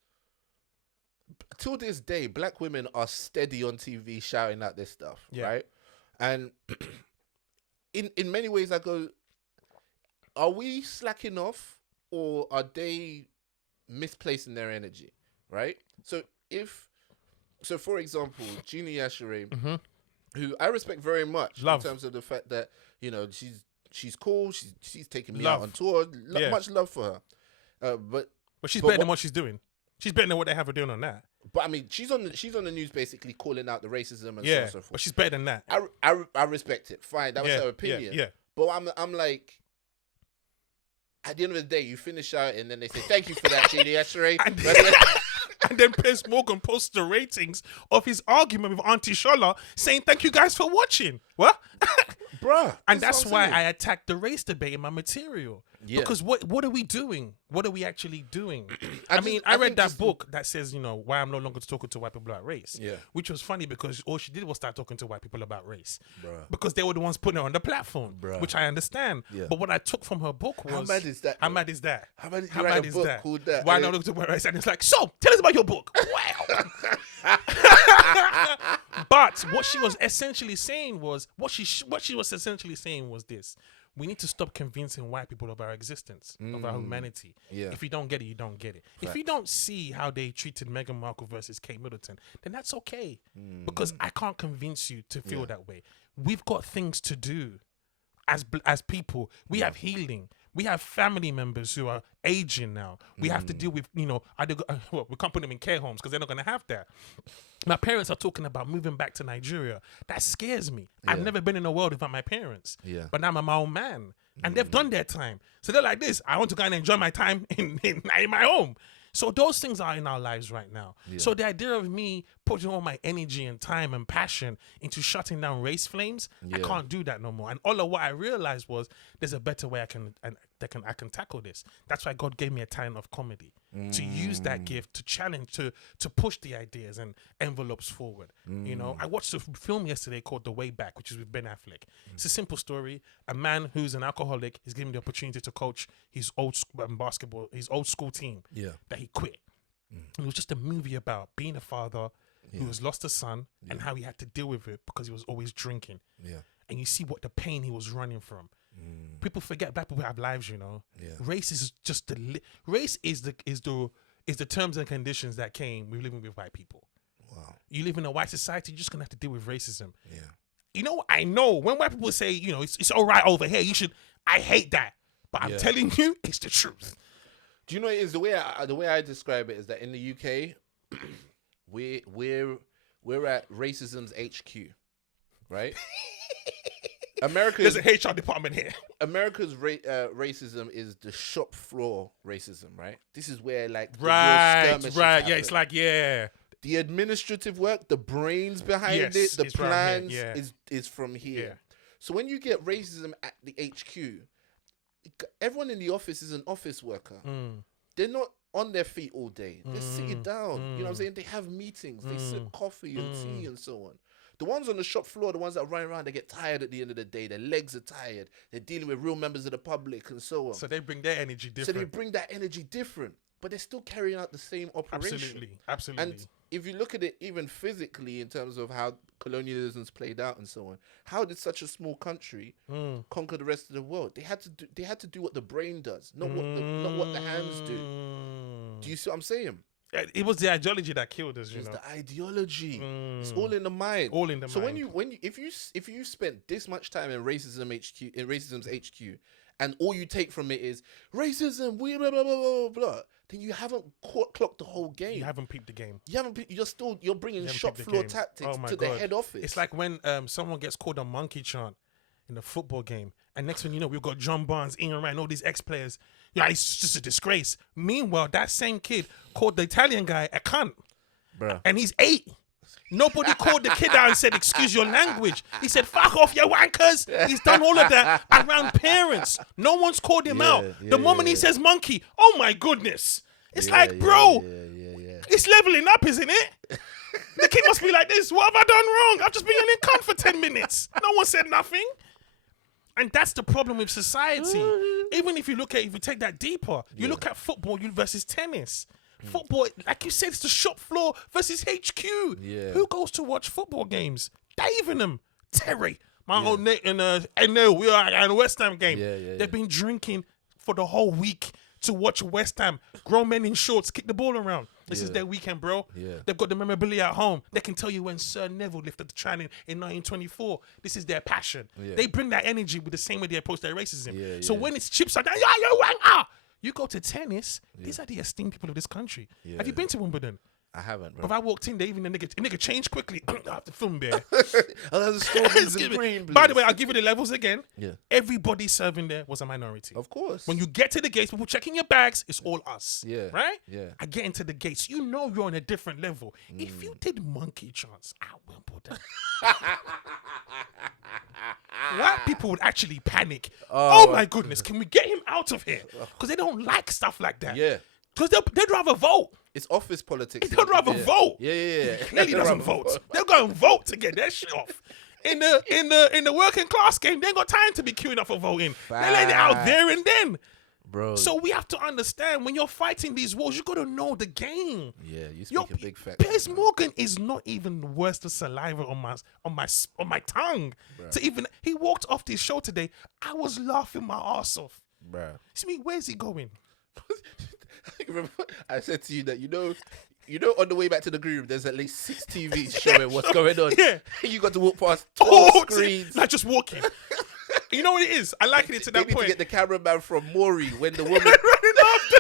till this day, black women are steady on TV shouting out this stuff, right? And in many ways, I go, are we slacking off or are they misplacing their energy, right? So for example, Jeannie Yashere, who I respect very much in terms of the fact that she's cool, she's taking me out on tour, much love for her, but she's better than what she's doing. She's better than what they have her doing on that. But I mean, she's on the news basically calling out the racism and so on and so forth. But she's better than that. I respect it. Fine, that was her opinion. Yeah. But I'm like, at the end of the day, you finish out and then they say thank you for that, Jeannie Yashere. And then Piers Morgan posts the ratings of his argument with Auntie Shola saying, thank you guys for watching. What? bruh. And that's what I'm why saying. I attacked the race debate in my material. Yeah. Because what are we doing? What are we actually doing? I I read think that just- book that says, why I'm no longer talking to white people about race. Yeah. Which was funny because all she did was start talking to white people about race. Bruh. Because they were the ones putting it on the platform. Bruh. Which I understand. Yeah. But what I took from her book was... How mad is that, How though? mad is that? How mad How you write mad a is book that? called that? Why and not look to about race? And it's like, so, tell us about your book. Wow. But what she was essentially saying was this: we need to stop convincing white people of our existence, of our humanity. Yeah. If you don't get it, you don't get it. If you don't see how they treated Meghan Markle versus Kate Middleton, then that's okay, because I can't convince you to feel that way. We've got things to do as people. We have healing. We have family members who are aging now. We have to deal with, we can't put them in care homes because they're not going to have that. My parents are talking about moving back to Nigeria. That scares me. I've never been in a world without my parents. Yeah. But now I'm my own man. And they've done their time. So they're like this. I want to go and enjoy my time in my home. So those things are in our lives right now. Yeah. So the idea of me putting all my energy and time and passion into shutting down race flames, I can't do that no more. And all of what I realized was there's a better way I can tackle this. That's why God gave me a talent of comedy, to use that gift to challenge, to push the ideas and envelopes forward. I watched a film yesterday called The Way Back, which is with Ben Affleck. It's a simple story. A man who's an alcoholic is given the opportunity to coach his old school team that he quit. It was just a movie about being a father who has lost a son and how he had to deal with it because he was always drinking. Yeah. And you see what the pain he was running from. People forget black people have lives, Yeah. Race is just race is the terms and conditions that came with living with white people. Wow. You live in a white society, you're just gonna have to deal with racism. Yeah. I know when white people say, it's all right over here, I hate that. But I'm telling you, it's the truth. Do you know what it is? The way I describe it is that in the UK, we're at racism's HQ, right? There's a HR department here. America's racism is the shop floor racism, right? This is where the real skirmishes happen. Yeah, it's like, the administrative work, the brains behind it, the plans is from here. Yeah. So when you get racism at the HQ, everyone in the office is an office worker. They're not on their feet all day. They're sitting down. You know what I'm saying? They have meetings. They sip coffee and tea and so on. The ones on the shop floor, the ones that run around, they get tired at the end of the day. Their legs are tired. They're dealing with real members of the public and so on. So they bring their energy different. So they bring that energy different, but they're still carrying out the same operation. Absolutely. And if you look at it even physically in terms of how colonialism's played out and so on, how did such a small country conquer the rest of the world? They had to do what the brain does, not what the hands do. Do you see what I'm saying? It was the ideology that killed us, It's the ideology. It's all in the mind. All in the so mind. if you spent this much time in racism's HQ, and all you take from it is racism, blah blah blah blah blah, then you haven't clocked the whole game. You haven't peeped the game. You're bringing shop floor tactics to the head office. It's like when someone gets called a monkey chant in a football game, and next thing you know, we've got John Barnes, Ian Ryan, all these ex-players. It's just a disgrace. Meanwhile, that same kid called the Italian guy a cunt. Bruh. And he's 8. Nobody called the kid out and said, excuse your language. He said, fuck off, you wankers. He's done all of that around parents. No one's called him out. The moment he says monkey, oh my goodness. It's bro, it's leveling up, isn't it? The kid must be like this. What have I done wrong? I've just been in cunt for 10 minutes. No one said nothing. And that's the problem with society. Even if you take that deeper, you look at football versus tennis. Football, like you said, it's the shop floor versus HQ. Yeah. Who goes to watch football games? Dave and them. Terry. My old Nate and no, we are at a West Ham game. They've been drinking for the whole week to watch West Ham. Grown men in shorts kick the ball around. This is their weekend, bro. They've got the memorabilia at home. They can tell you when Sir Neville lifted the training in 1924. This is their passion. They bring that energy with the same way they approach their racism. So when it's chips like that, you go to tennis. These are the esteemed people of this country. Have you been to Wimbledon? I haven't, But if bro. I walked in there, even the nigga changed quickly. I have to film there. Oh, that's strawberries Excuse and me. green, By the way, please. I'll give you the levels again. Yeah. Everybody serving there was a minority. Of course. When you get to the gates, people checking your bags, it's all us. Yeah. Right? Yeah. I get into the gates. You know you're on a different level. If you did monkey chance, I will put that. White people would actually panic. Oh my goodness, can we get him out of here? Because they don't like stuff like that. Yeah. Because they'd rather vote. It's office politics. They'd rather vote. Yeah. Clearly doesn't vote. They'll go and vote to get their shit off. In the working class game, they ain't got time to be queuing up for voting. They let it out there and then. Bro. So we have to understand when you're fighting these wars, you got to know the game. Yeah, you speak a big fact. Piers Morgan is not even worse than saliva on my tongue. Bruh. So even he walked off this show today, I was laughing my ass off. Bro. See me, where's he going? Remember, I said to you that you know, on the way back to the green room, there's at least 6 TVs showing what's going on. Yeah. You got to walk past 12 screens. Like just walking. You know what it is? I liken it to They that need point. to get the cameraman from Maury when the woman. running after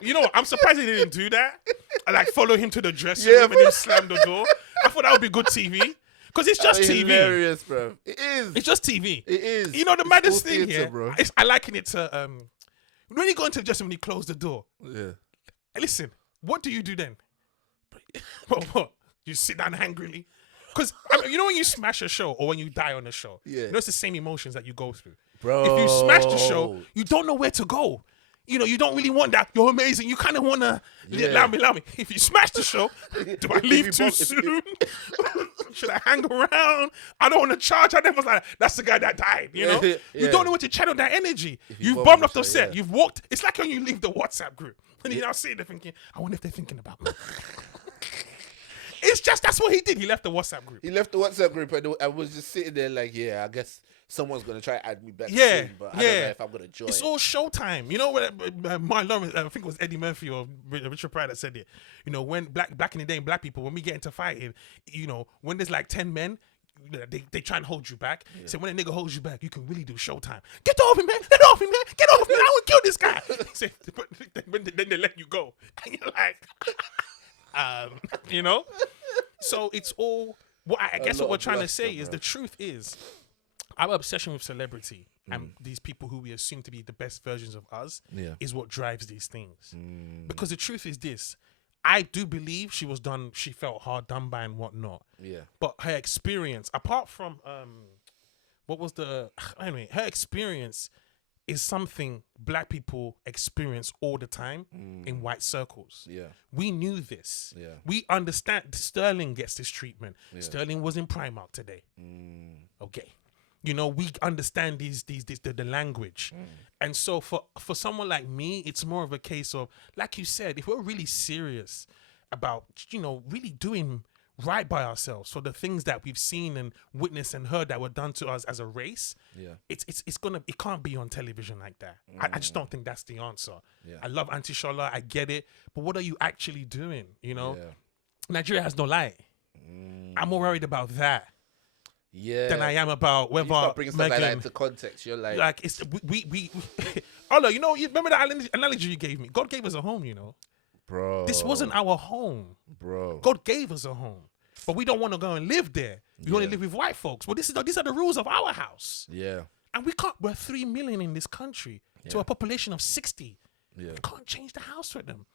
you. You know what? I'm surprised he didn't do that. I like follow him to the dressing room and then slam the door. I thought that would be good TV. Because it's just TV. Hilarious, bro. It is. It's just TV. It is. You know the It's maddest all thing theatre, here? bro. I liken it to when you go into the dressing room and you close the door. Yeah. Listen, what do you do then? What? You sit down angrily? Because you know when you smash a show or when you die on a show, Yeah. you know it's the same emotions that you go through. Bro. If you smash the show, you don't know where to go. You know, you don't really want that. You're amazing. You kind of want to, allow me. If you smash the show, do I leave too soon? Should I hang around? I don't want to charge. I never like, that's the guy that died, you know? You don't know what to channel that energy. You've bombed off the set. You've walked. It's like when you leave the WhatsApp group. And you're now sitting there thinking, I wonder if they're thinking about me. It's just, that's what he did. He left the WhatsApp group. He left the WhatsApp group and I was just sitting there like, yeah, I guess someone's going to try to add me back soon, but I don't know if I'm going to join. It's all showtime. You know, my Lawrence, I think it was Eddie Murphy or Richard Pryor that said it. You know, when back in the day, black people, when we get into fighting, you know, when there's like 10 men, they try and hold you back. So when a nigga holds you back, you can really do showtime. Get off him, man. Get off him, man. Get off him. I will kill this guy. Then they let you go. And you're like, you know? So it's all, I guess what we're trying to say is the truth is, our obsession with celebrity and these people who we assume to be the best versions of us is what drives these things. Because the truth is this, I do believe she felt hard done by and whatnot. Yeah. But her experience, apart from, her experience is something black people experience all the time in white circles. Yeah. We knew this. Yeah. We understand Sterling gets this treatment. Yeah. Sterling was in Primark today. Okay. You know, we understand the language. And so for someone like me, it's more of a case of, like you said, if we're really serious about, you know, really doing right by ourselves for the things that we've seen and witnessed and heard that were done to us as a race, it can't be on television like that. I just don't think that's the answer. I love Auntie Shola, I get it, but what are you actually doing? You know, Nigeria has no light. I'm more worried about that. Than I am about whether. You start bringing stuff like that into context. You're like it's we. Although you remember that analogy you gave me. God gave us a home, you know, bro. This wasn't our home, bro. God gave us a home, but we don't want to go and live there. We want to live with white folks. Well, these are the rules of our house. Yeah, and we can't. We're 3 million in this country to a population of 60. Yeah, we can't change the house for them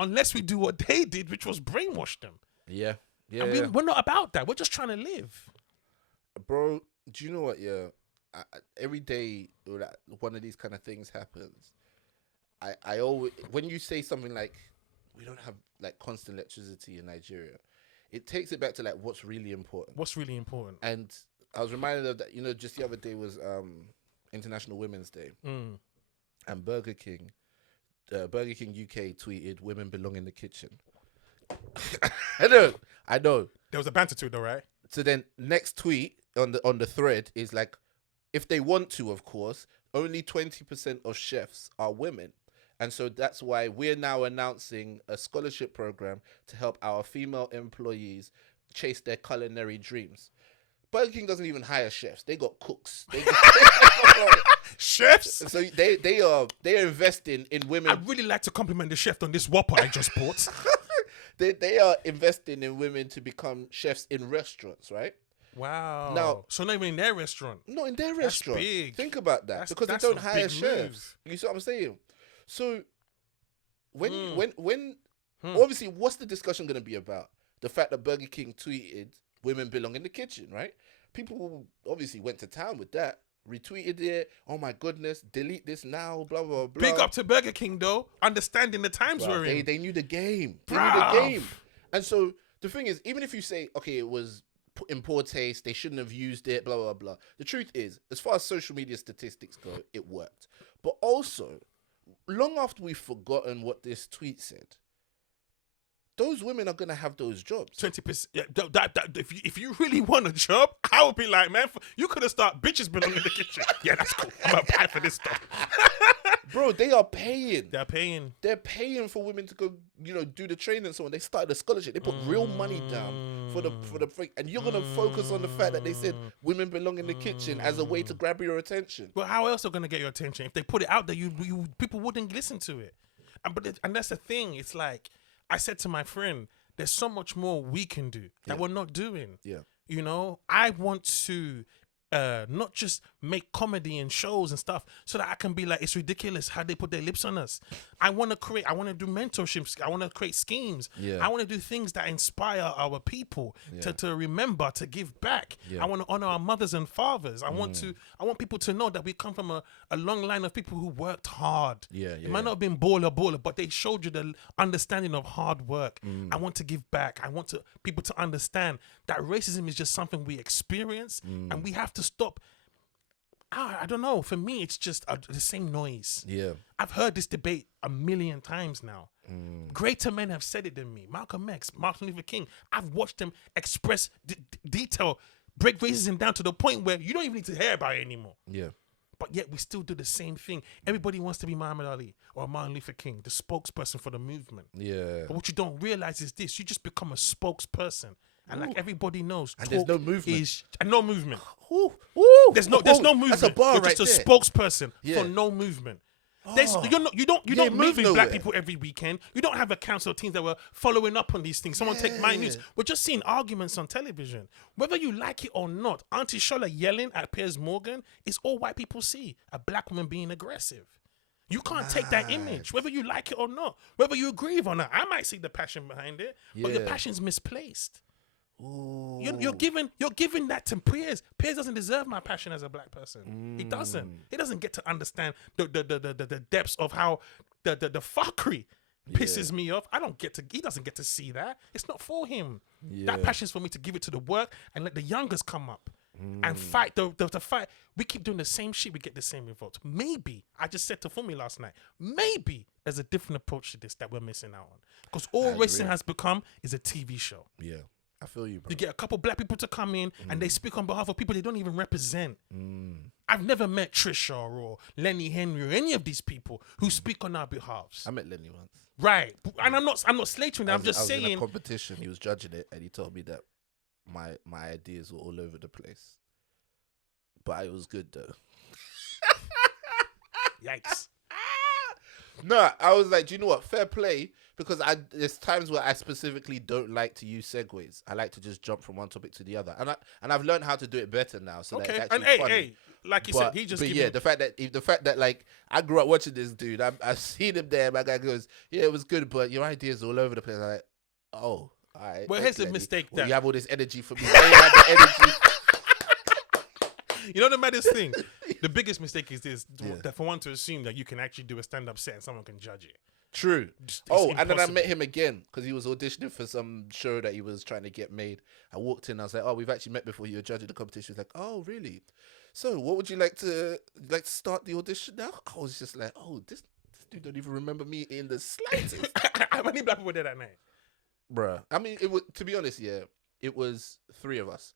unless we do what they did, which was brainwash them. Yeah, and we're not about that. We're just trying to live. Bro, do you know what? Yeah, every day that one of these kind of things happens, I always, when you say something like, we don't have like constant electricity in Nigeria, it takes it back to like what's really important. What's really important? And I was reminded of that. You know, just the other day was International Women's Day, and Burger King UK tweeted, "Women belong in the kitchen." I know. There was a banter to it, though, right? So then next tweet on the thread is like, if they want to, of course, only 20% of chefs are women. And so that's why we're now announcing a scholarship program to help our female employees chase their culinary dreams. Burger King doesn't even hire chefs. They got cooks. Chefs. So they are investing in women. I'd really like to compliment the chef on this Whopper I just bought. They are investing in women to become chefs in restaurants, right? Wow. Now, so not even in their restaurant. Not in their That's restaurant. big. Think about that, because That's they don't a hire big chefs. move. You see what I'm saying? So when Hmm. obviously, what's the discussion going to be about? The fact that Burger King tweeted women belong in the kitchen, right? People obviously went to town with that, retweeted it. Oh my goodness, delete this now, blah blah blah. Big up to Burger King though, understanding the times Bruv, we're in. they knew the game. They knew the Bruv. game. And so the thing is, even if you say, okay, it was in poor taste, they shouldn't have used it, blah, blah, blah. The truth is, as far as social media statistics go, it worked. But also, long after we've forgotten what this tweet said, those women are going to have those jobs. 20%. Yeah, if you really want a job, I would be like, man, you could have started bitches belong in the kitchen. Yeah, that's cool. I'm going to pay for this stuff. Bro, they are paying. They're paying. They're paying for women to go, do the training and so on. They started a scholarship. They put real money down for the freak. And you're going to focus on the fact that they said women belong in the kitchen as a way to grab your attention. Well, how else are going to get your attention? If they put it out there, you people wouldn't listen to it. And that's the thing. It's like, I said to my friend, there's so much more we can do that we're not doing. Yeah. I want to not just make comedy and shows and stuff so that I can be like, it's ridiculous how they put their lips on us. I want to do mentorships. I want to create schemes. Yeah. I want to do things that inspire our people to remember, to give back. Yeah. I want to honor our mothers and fathers. I want people to know that we come from a long line of people who worked hard. It might not have been baller, but they showed you the understanding of hard work. I want to give back. I want people to understand that racism is just something we experience, and we have to stop. I don't know. For me, it's just the same noise. Yeah, I've heard this debate a million times now. Greater men have said it than me. Malcolm X, Martin Luther King. I've watched them express detail, break racism down to the point where you don't even need to hear about it anymore. Yeah. But yet we still do the same thing. Everybody wants to be Muhammad Ali or Martin Luther King, the spokesperson for the movement. Yeah. But what you don't realize is this: you just become a spokesperson. And like everybody knows, and there's no movement. No movement. There's no movement. That's a bar. You're just a spokesperson for no movement. You don't move in black people every weekend. You don't have a council of teams that were following up on these things. Someone take my news. We're just seeing arguments on television. Whether you like it or not, Auntie Shola yelling at Piers Morgan is all white people see. A black woman being aggressive. You can't take that image, whether you like it or not. Whether you agree with it or not. I might see the passion behind it, but the passion's misplaced. Ooh. You're giving that to Piers. Piers doesn't deserve my passion as a black person. He doesn't. He doesn't get to understand the depths of how the fuckery pisses me off. He doesn't get to see that. It's not for him. That passion's for me to give it to the work and let the youngers come up and fight the fight. We keep doing the same shit, we get the same results. Maybe, I just said to Fumi last night, maybe there's a different approach to this that we're missing out on. Because all racing has become is a TV show. Yeah. I feel you, bro. You get a couple black people to come in and they speak on behalf of people they don't even represent. I've never met Trisha or Lenny Henry or any of these people who speak on our behalves. I met Lenny once. Right. And I'm not slating that. I'm just saying. I was in a competition. He was judging it and he told me that my ideas were all over the place. But it was good though. Yikes. No, I was like, do you know what? Fair play. Because there's times where I specifically don't like to use segues. I like to just jump from one topic to the other, and I've learned how to do it better now. So okay, that's and funny. Like you said, he just the fact that like I grew up watching this dude, I've seen him there. My guy goes, yeah, it was good, but your ideas are all over the place. I'm like, oh, all right. Well, here's the mistake. You have all this energy for me. You have the energy. You know the maddest thing? The biggest mistake is this: that for one to assume that you can actually do a stand-up set and someone can judge it. True. And then I met him again because he was auditioning for some show that he was trying to get made. I walked in, I was like, oh, we've actually met before. You were judging the competition. He was like, oh, really? So what would you like to start the audition now? I was just like, oh, this dude don't even remember me in the slightest. How many black people were there that night? Bruh. I mean, it was, to be honest, it was 3 of us.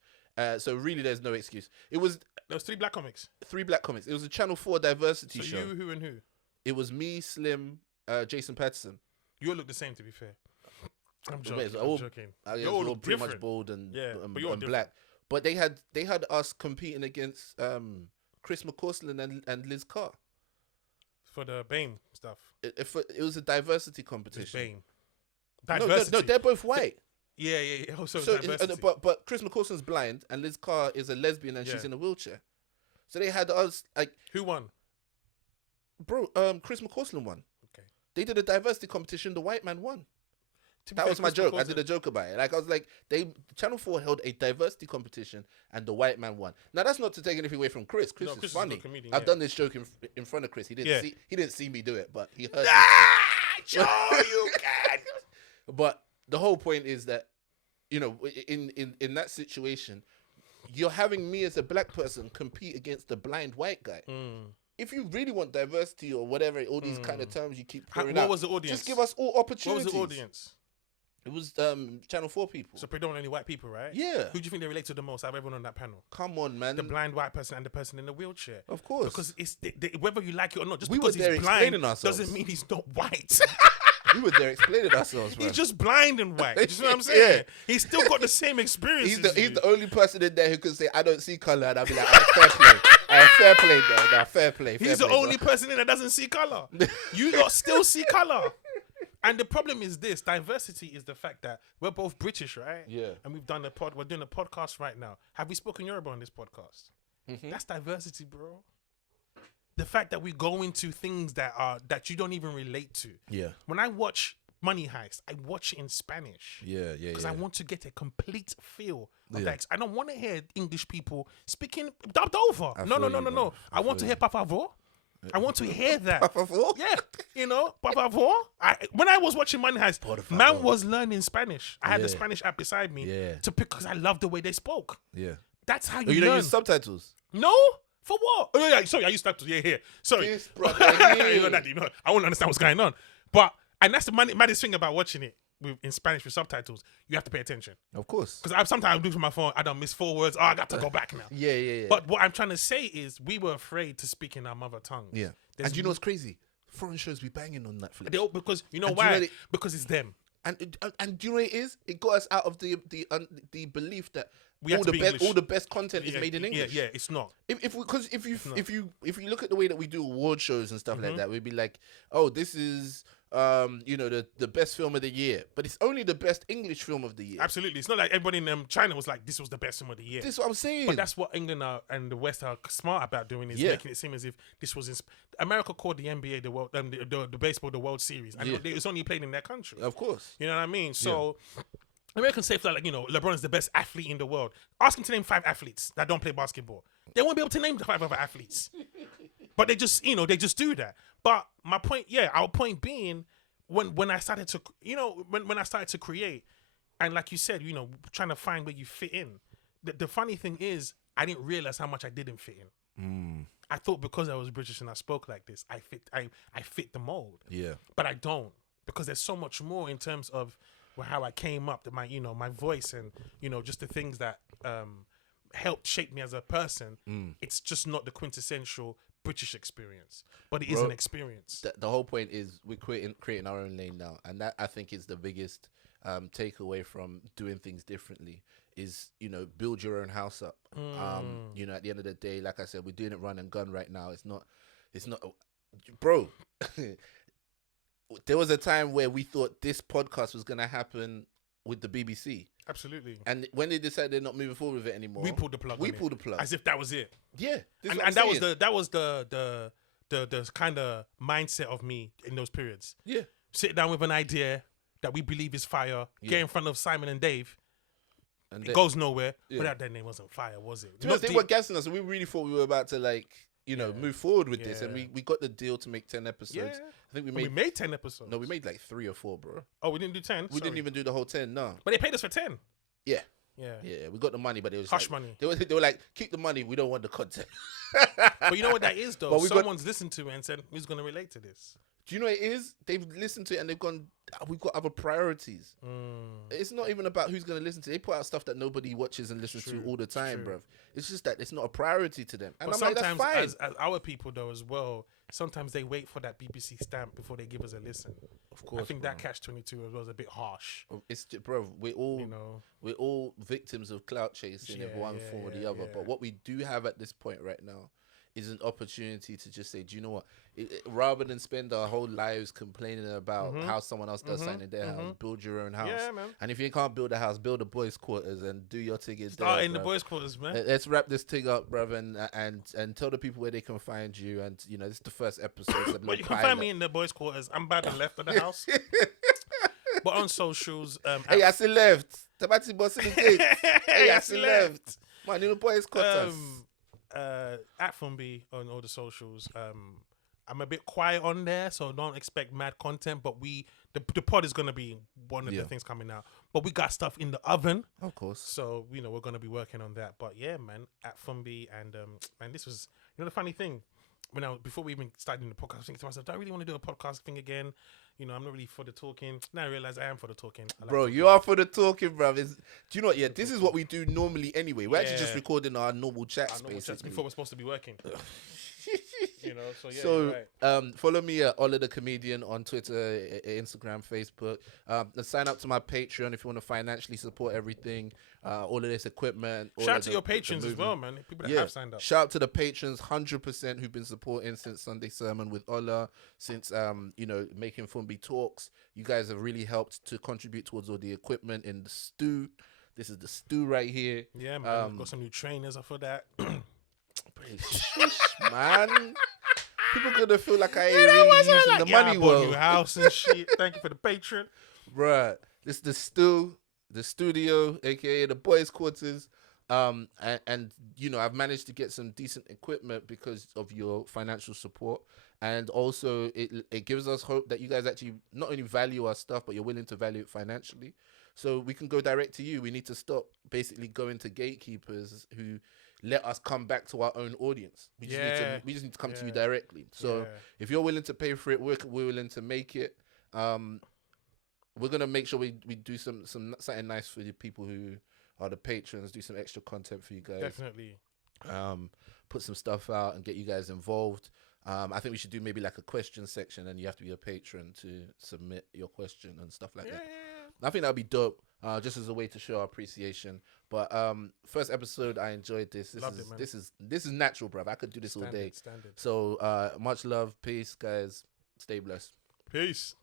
So really there's no excuse. There was 3 black comics. 3 black comics. It was a Channel 4 diversity show. So you, who and who? It was me, Slim, Jason Patterson. You all look the same, to be fair. I'm joking. You're all pretty much bald and black. But they had us competing against Chris McCausland and Liz Carr. For the BAME stuff. It was a diversity It's competition. BAME. No, Diversity. they're both white. Yeah. Also, So, diversity. but Chris McCausland's blind and Liz Carr is a lesbian and she's in a wheelchair. So they had us like, who won? bro. Chris McCausland won. Okay. They did a diversity competition. The white man won. To be That fair, was my Chris joke. I McCausland- did a joke about it. Like I was like, Channel 4 held a diversity competition and the white man won. Now that's not to take anything away from Chris. Chris No, is Chris is a funny. good comedian, I've yeah. done this joke in front of Chris. He didn't Yeah. see. He didn't see me do it, but he heard. it. Joe, you can. But the whole point is that, you know, in that situation, you're having me as a black person compete against the blind white guy. If you really want diversity or whatever, all these kind of terms you keep throwing What out, was the audience? just give us all What opportunities. was the audience? It was Channel 4 people. So predominantly white people, right? Yeah. Who do you think they relate to the most out of everyone on that panel? Come on, man. The blind white person and the person in the wheelchair. Of course. Because it's whether you like it or not, just We because were there he's blind explaining ourselves. doesn't mean he's not white. We were there explaining ourselves, man. He's just blind and white. You know what I'm saying? Yeah. He's still got the same experience. He's the only person in there who can say, I don't see colour, and I'll be like, fair play. Fair play, though. Nah, fair play. He's the play, only bro. person in that doesn't see color. You lot still see color. And the problem is this: diversity is the fact that we're both British, right? Yeah. And we're doing a podcast right now. Have we spoken Yoruba on this podcast? That's diversity, bro. The fact that we go into things that you don't even relate to. Yeah. When I watch Money Heist, I watch it in Spanish. Yeah. Because I want to get a complete feel of Yeah. that. I don't want to hear English people speaking dubbed over. No. feel you, bro. I want to hear "por favor." I want to hear that. Por favor? Yeah, you know, "por favor." When I was watching Money Heist, Por favor. man was learning Spanish. I had the Yeah. Spanish app beside me Yeah. to pick because I love the way they spoke. Yeah. That's how Oh, you you learn. don't use subtitles? No? For what? Oh, yeah, sorry, I used to. Yeah. Sorry. This brother here. You know that, I won't understand what's going on. And that's the maddest thing about watching it in Spanish with subtitles. You have to pay attention. Of course. Because sometimes I do from my phone, I don't miss 4 words. Oh, I got to go back now. Yeah. But what I'm trying to say is we were afraid to speak in our mother tongue. Yeah. And do you know what's crazy? Foreign shows be banging on Netflix. Because you know And do you why? know Because it's them. And do you know what it is? It got us out of the belief that We have to be English. all the best content is made in English. Yeah, it's not. If you look at the way that we do award shows and stuff like that, we'd be like, oh, this is the best film of the year, but it's only the best English film of the year. Absolutely. It's not like everybody in China was like, this was the best film of the year. This is what I'm saying. But that's what England and the West are smart about doing, is making it seem as if this was America called the NBA the world, the baseball the World Series, and it's only played in their country. Of course. You know what I mean? So Americans say that, like, LeBron is the best athlete in the world. Ask him to name 5 athletes that don't play basketball. They won't be able to name the 5 other athletes. But they just do that. But our point being, when I started to, when I started to create, and like you said, trying to find where you fit in. The funny thing is, I didn't realize how much I didn't fit in. I thought because I was British and I spoke like this, I fit the mold. Yeah. But I don't, because there's so much more in terms of how I came up, my my voice, and just the things that helped shape me as a person. It's just not the quintessential British experience, but it is an experience. The whole point is we're creating our own lane now, and that I think is the biggest takeaway from doing things differently. Is build your own house up. At the end of the day, like I said, we're doing it run and gun right now. It's not, bro. There was a time where we thought this podcast was gonna happen with the BBC. Absolutely. And when they decided they're not moving forward with it anymore, We pulled the plug. We pulled the plug. as if that was it. Yeah, And that was the kind of mindset of me in those periods. Yeah. Sit down with an idea that we believe is fire. Get in front of Simon and Dave. And It goes nowhere. But that their name wasn't fire, was it? they were gassing us, and we really thought we were about to move forward with this, and Yeah. we got the deal to make 10 episodes. Yeah. I think We made 10 episodes. no, we made like 3 or 4, bro. Oh, we didn't do 10? We didn't even do the whole 10. No. But they paid us for 10. Yeah. Yeah. We got the money, but it was Hush like, money. They were like, keep the money. We don't want the content. But you know what that is, though? But we got- Someone's listened to it and said, who's going to relate to this? Do you know what it is? They've listened to it and they've gone, we've got other priorities. It's not even about who's going to listen to it. They put out stuff that nobody watches and listens to all the time, bruv. It's just that it's not a priority to them. And But I'm like, that's sometimes, fine. as our people, though, as well, sometimes they wait for that BBC stamp before they give us a listen. Of course, I think bro. that catch-22 was a bit harsh. It's just, bro, we're all victims of clout chasing in Yeah, one yeah, form or the yeah, other. yeah. But what we do have at this point right now is an opportunity to just say, do you know what? Rather than spend our whole lives complaining about how someone else does something in their house, build your own house. Yeah, man. And if you can't build a house, build a boys' quarters and do your thing in Start there, in the bruv. boys' quarters, man. Let's wrap this thing up, bruv, and tell the people where they can find you. And you know, this is the first episode. So But you can find me in the boys' quarters. I'm by the left of the house. But on socials, Hey, I see left. Tabati boss in the gate. Hey, I see left. Man, you know, boys' quarters. At Fumbi on all the socials. I'm a bit quiet on there, so don't expect mad content. But the pod is gonna be one of the things coming out. But we got stuff in the oven, Of course. so you know we're gonna be working on that. But yeah, man, at Fumbi, and man, this was the funny thing. Before we even started the podcast, I was thinking to myself, do I really want to do a podcast thing again? You know, I'm not really for the talking. Now I realize I am for the talking. Bro, you are for the talking, bruv. Do you know what? Yeah, this is what we do normally anyway. We're actually just recording our normal chat space. Before we're supposed to be working. You know, so yeah. So, right. follow me at olathecomedian on Twitter, Instagram, Facebook. And sign up to my Patreon if you want to financially support everything. All of this equipment. Shout out to your patrons as well, man. People that have signed up. Shout out to the patrons, 100% who've been supporting since Sunday Sermon with Ola, since making Fumbi talks. You guys have really helped to contribute towards all the equipment in the stew. This is the stew right here. Yeah, man. Got some new trainers for that. Shush, man. People gonna feel like I ain't really using the money well. New house and shit. Thank you for the patron, bruh. This is the stew, the studio, aka the boys' quarters. And you know, I've managed to get some decent equipment because of your financial support, and also it gives us hope that you guys actually not only value our stuff, but you're willing to value it financially. So we can go direct to you. We need to stop basically going to gatekeepers who let us come back to our own audience. We just need to come to you directly. So if you're willing to pay for it, we're willing to make it. We're gonna make sure we do something nice for the people who are the patrons. Do some extra content for you guys. Definitely. Put some stuff out and get you guys involved. I think we should do maybe like a question section, and you have to be a patron to submit your question and stuff like that. I think that'd be dope. Just as a way to show our appreciation. But first episode, I enjoyed this. This is natural, bruv. I could do this all day. Standard. So much love, peace, guys. Stay blessed. Peace.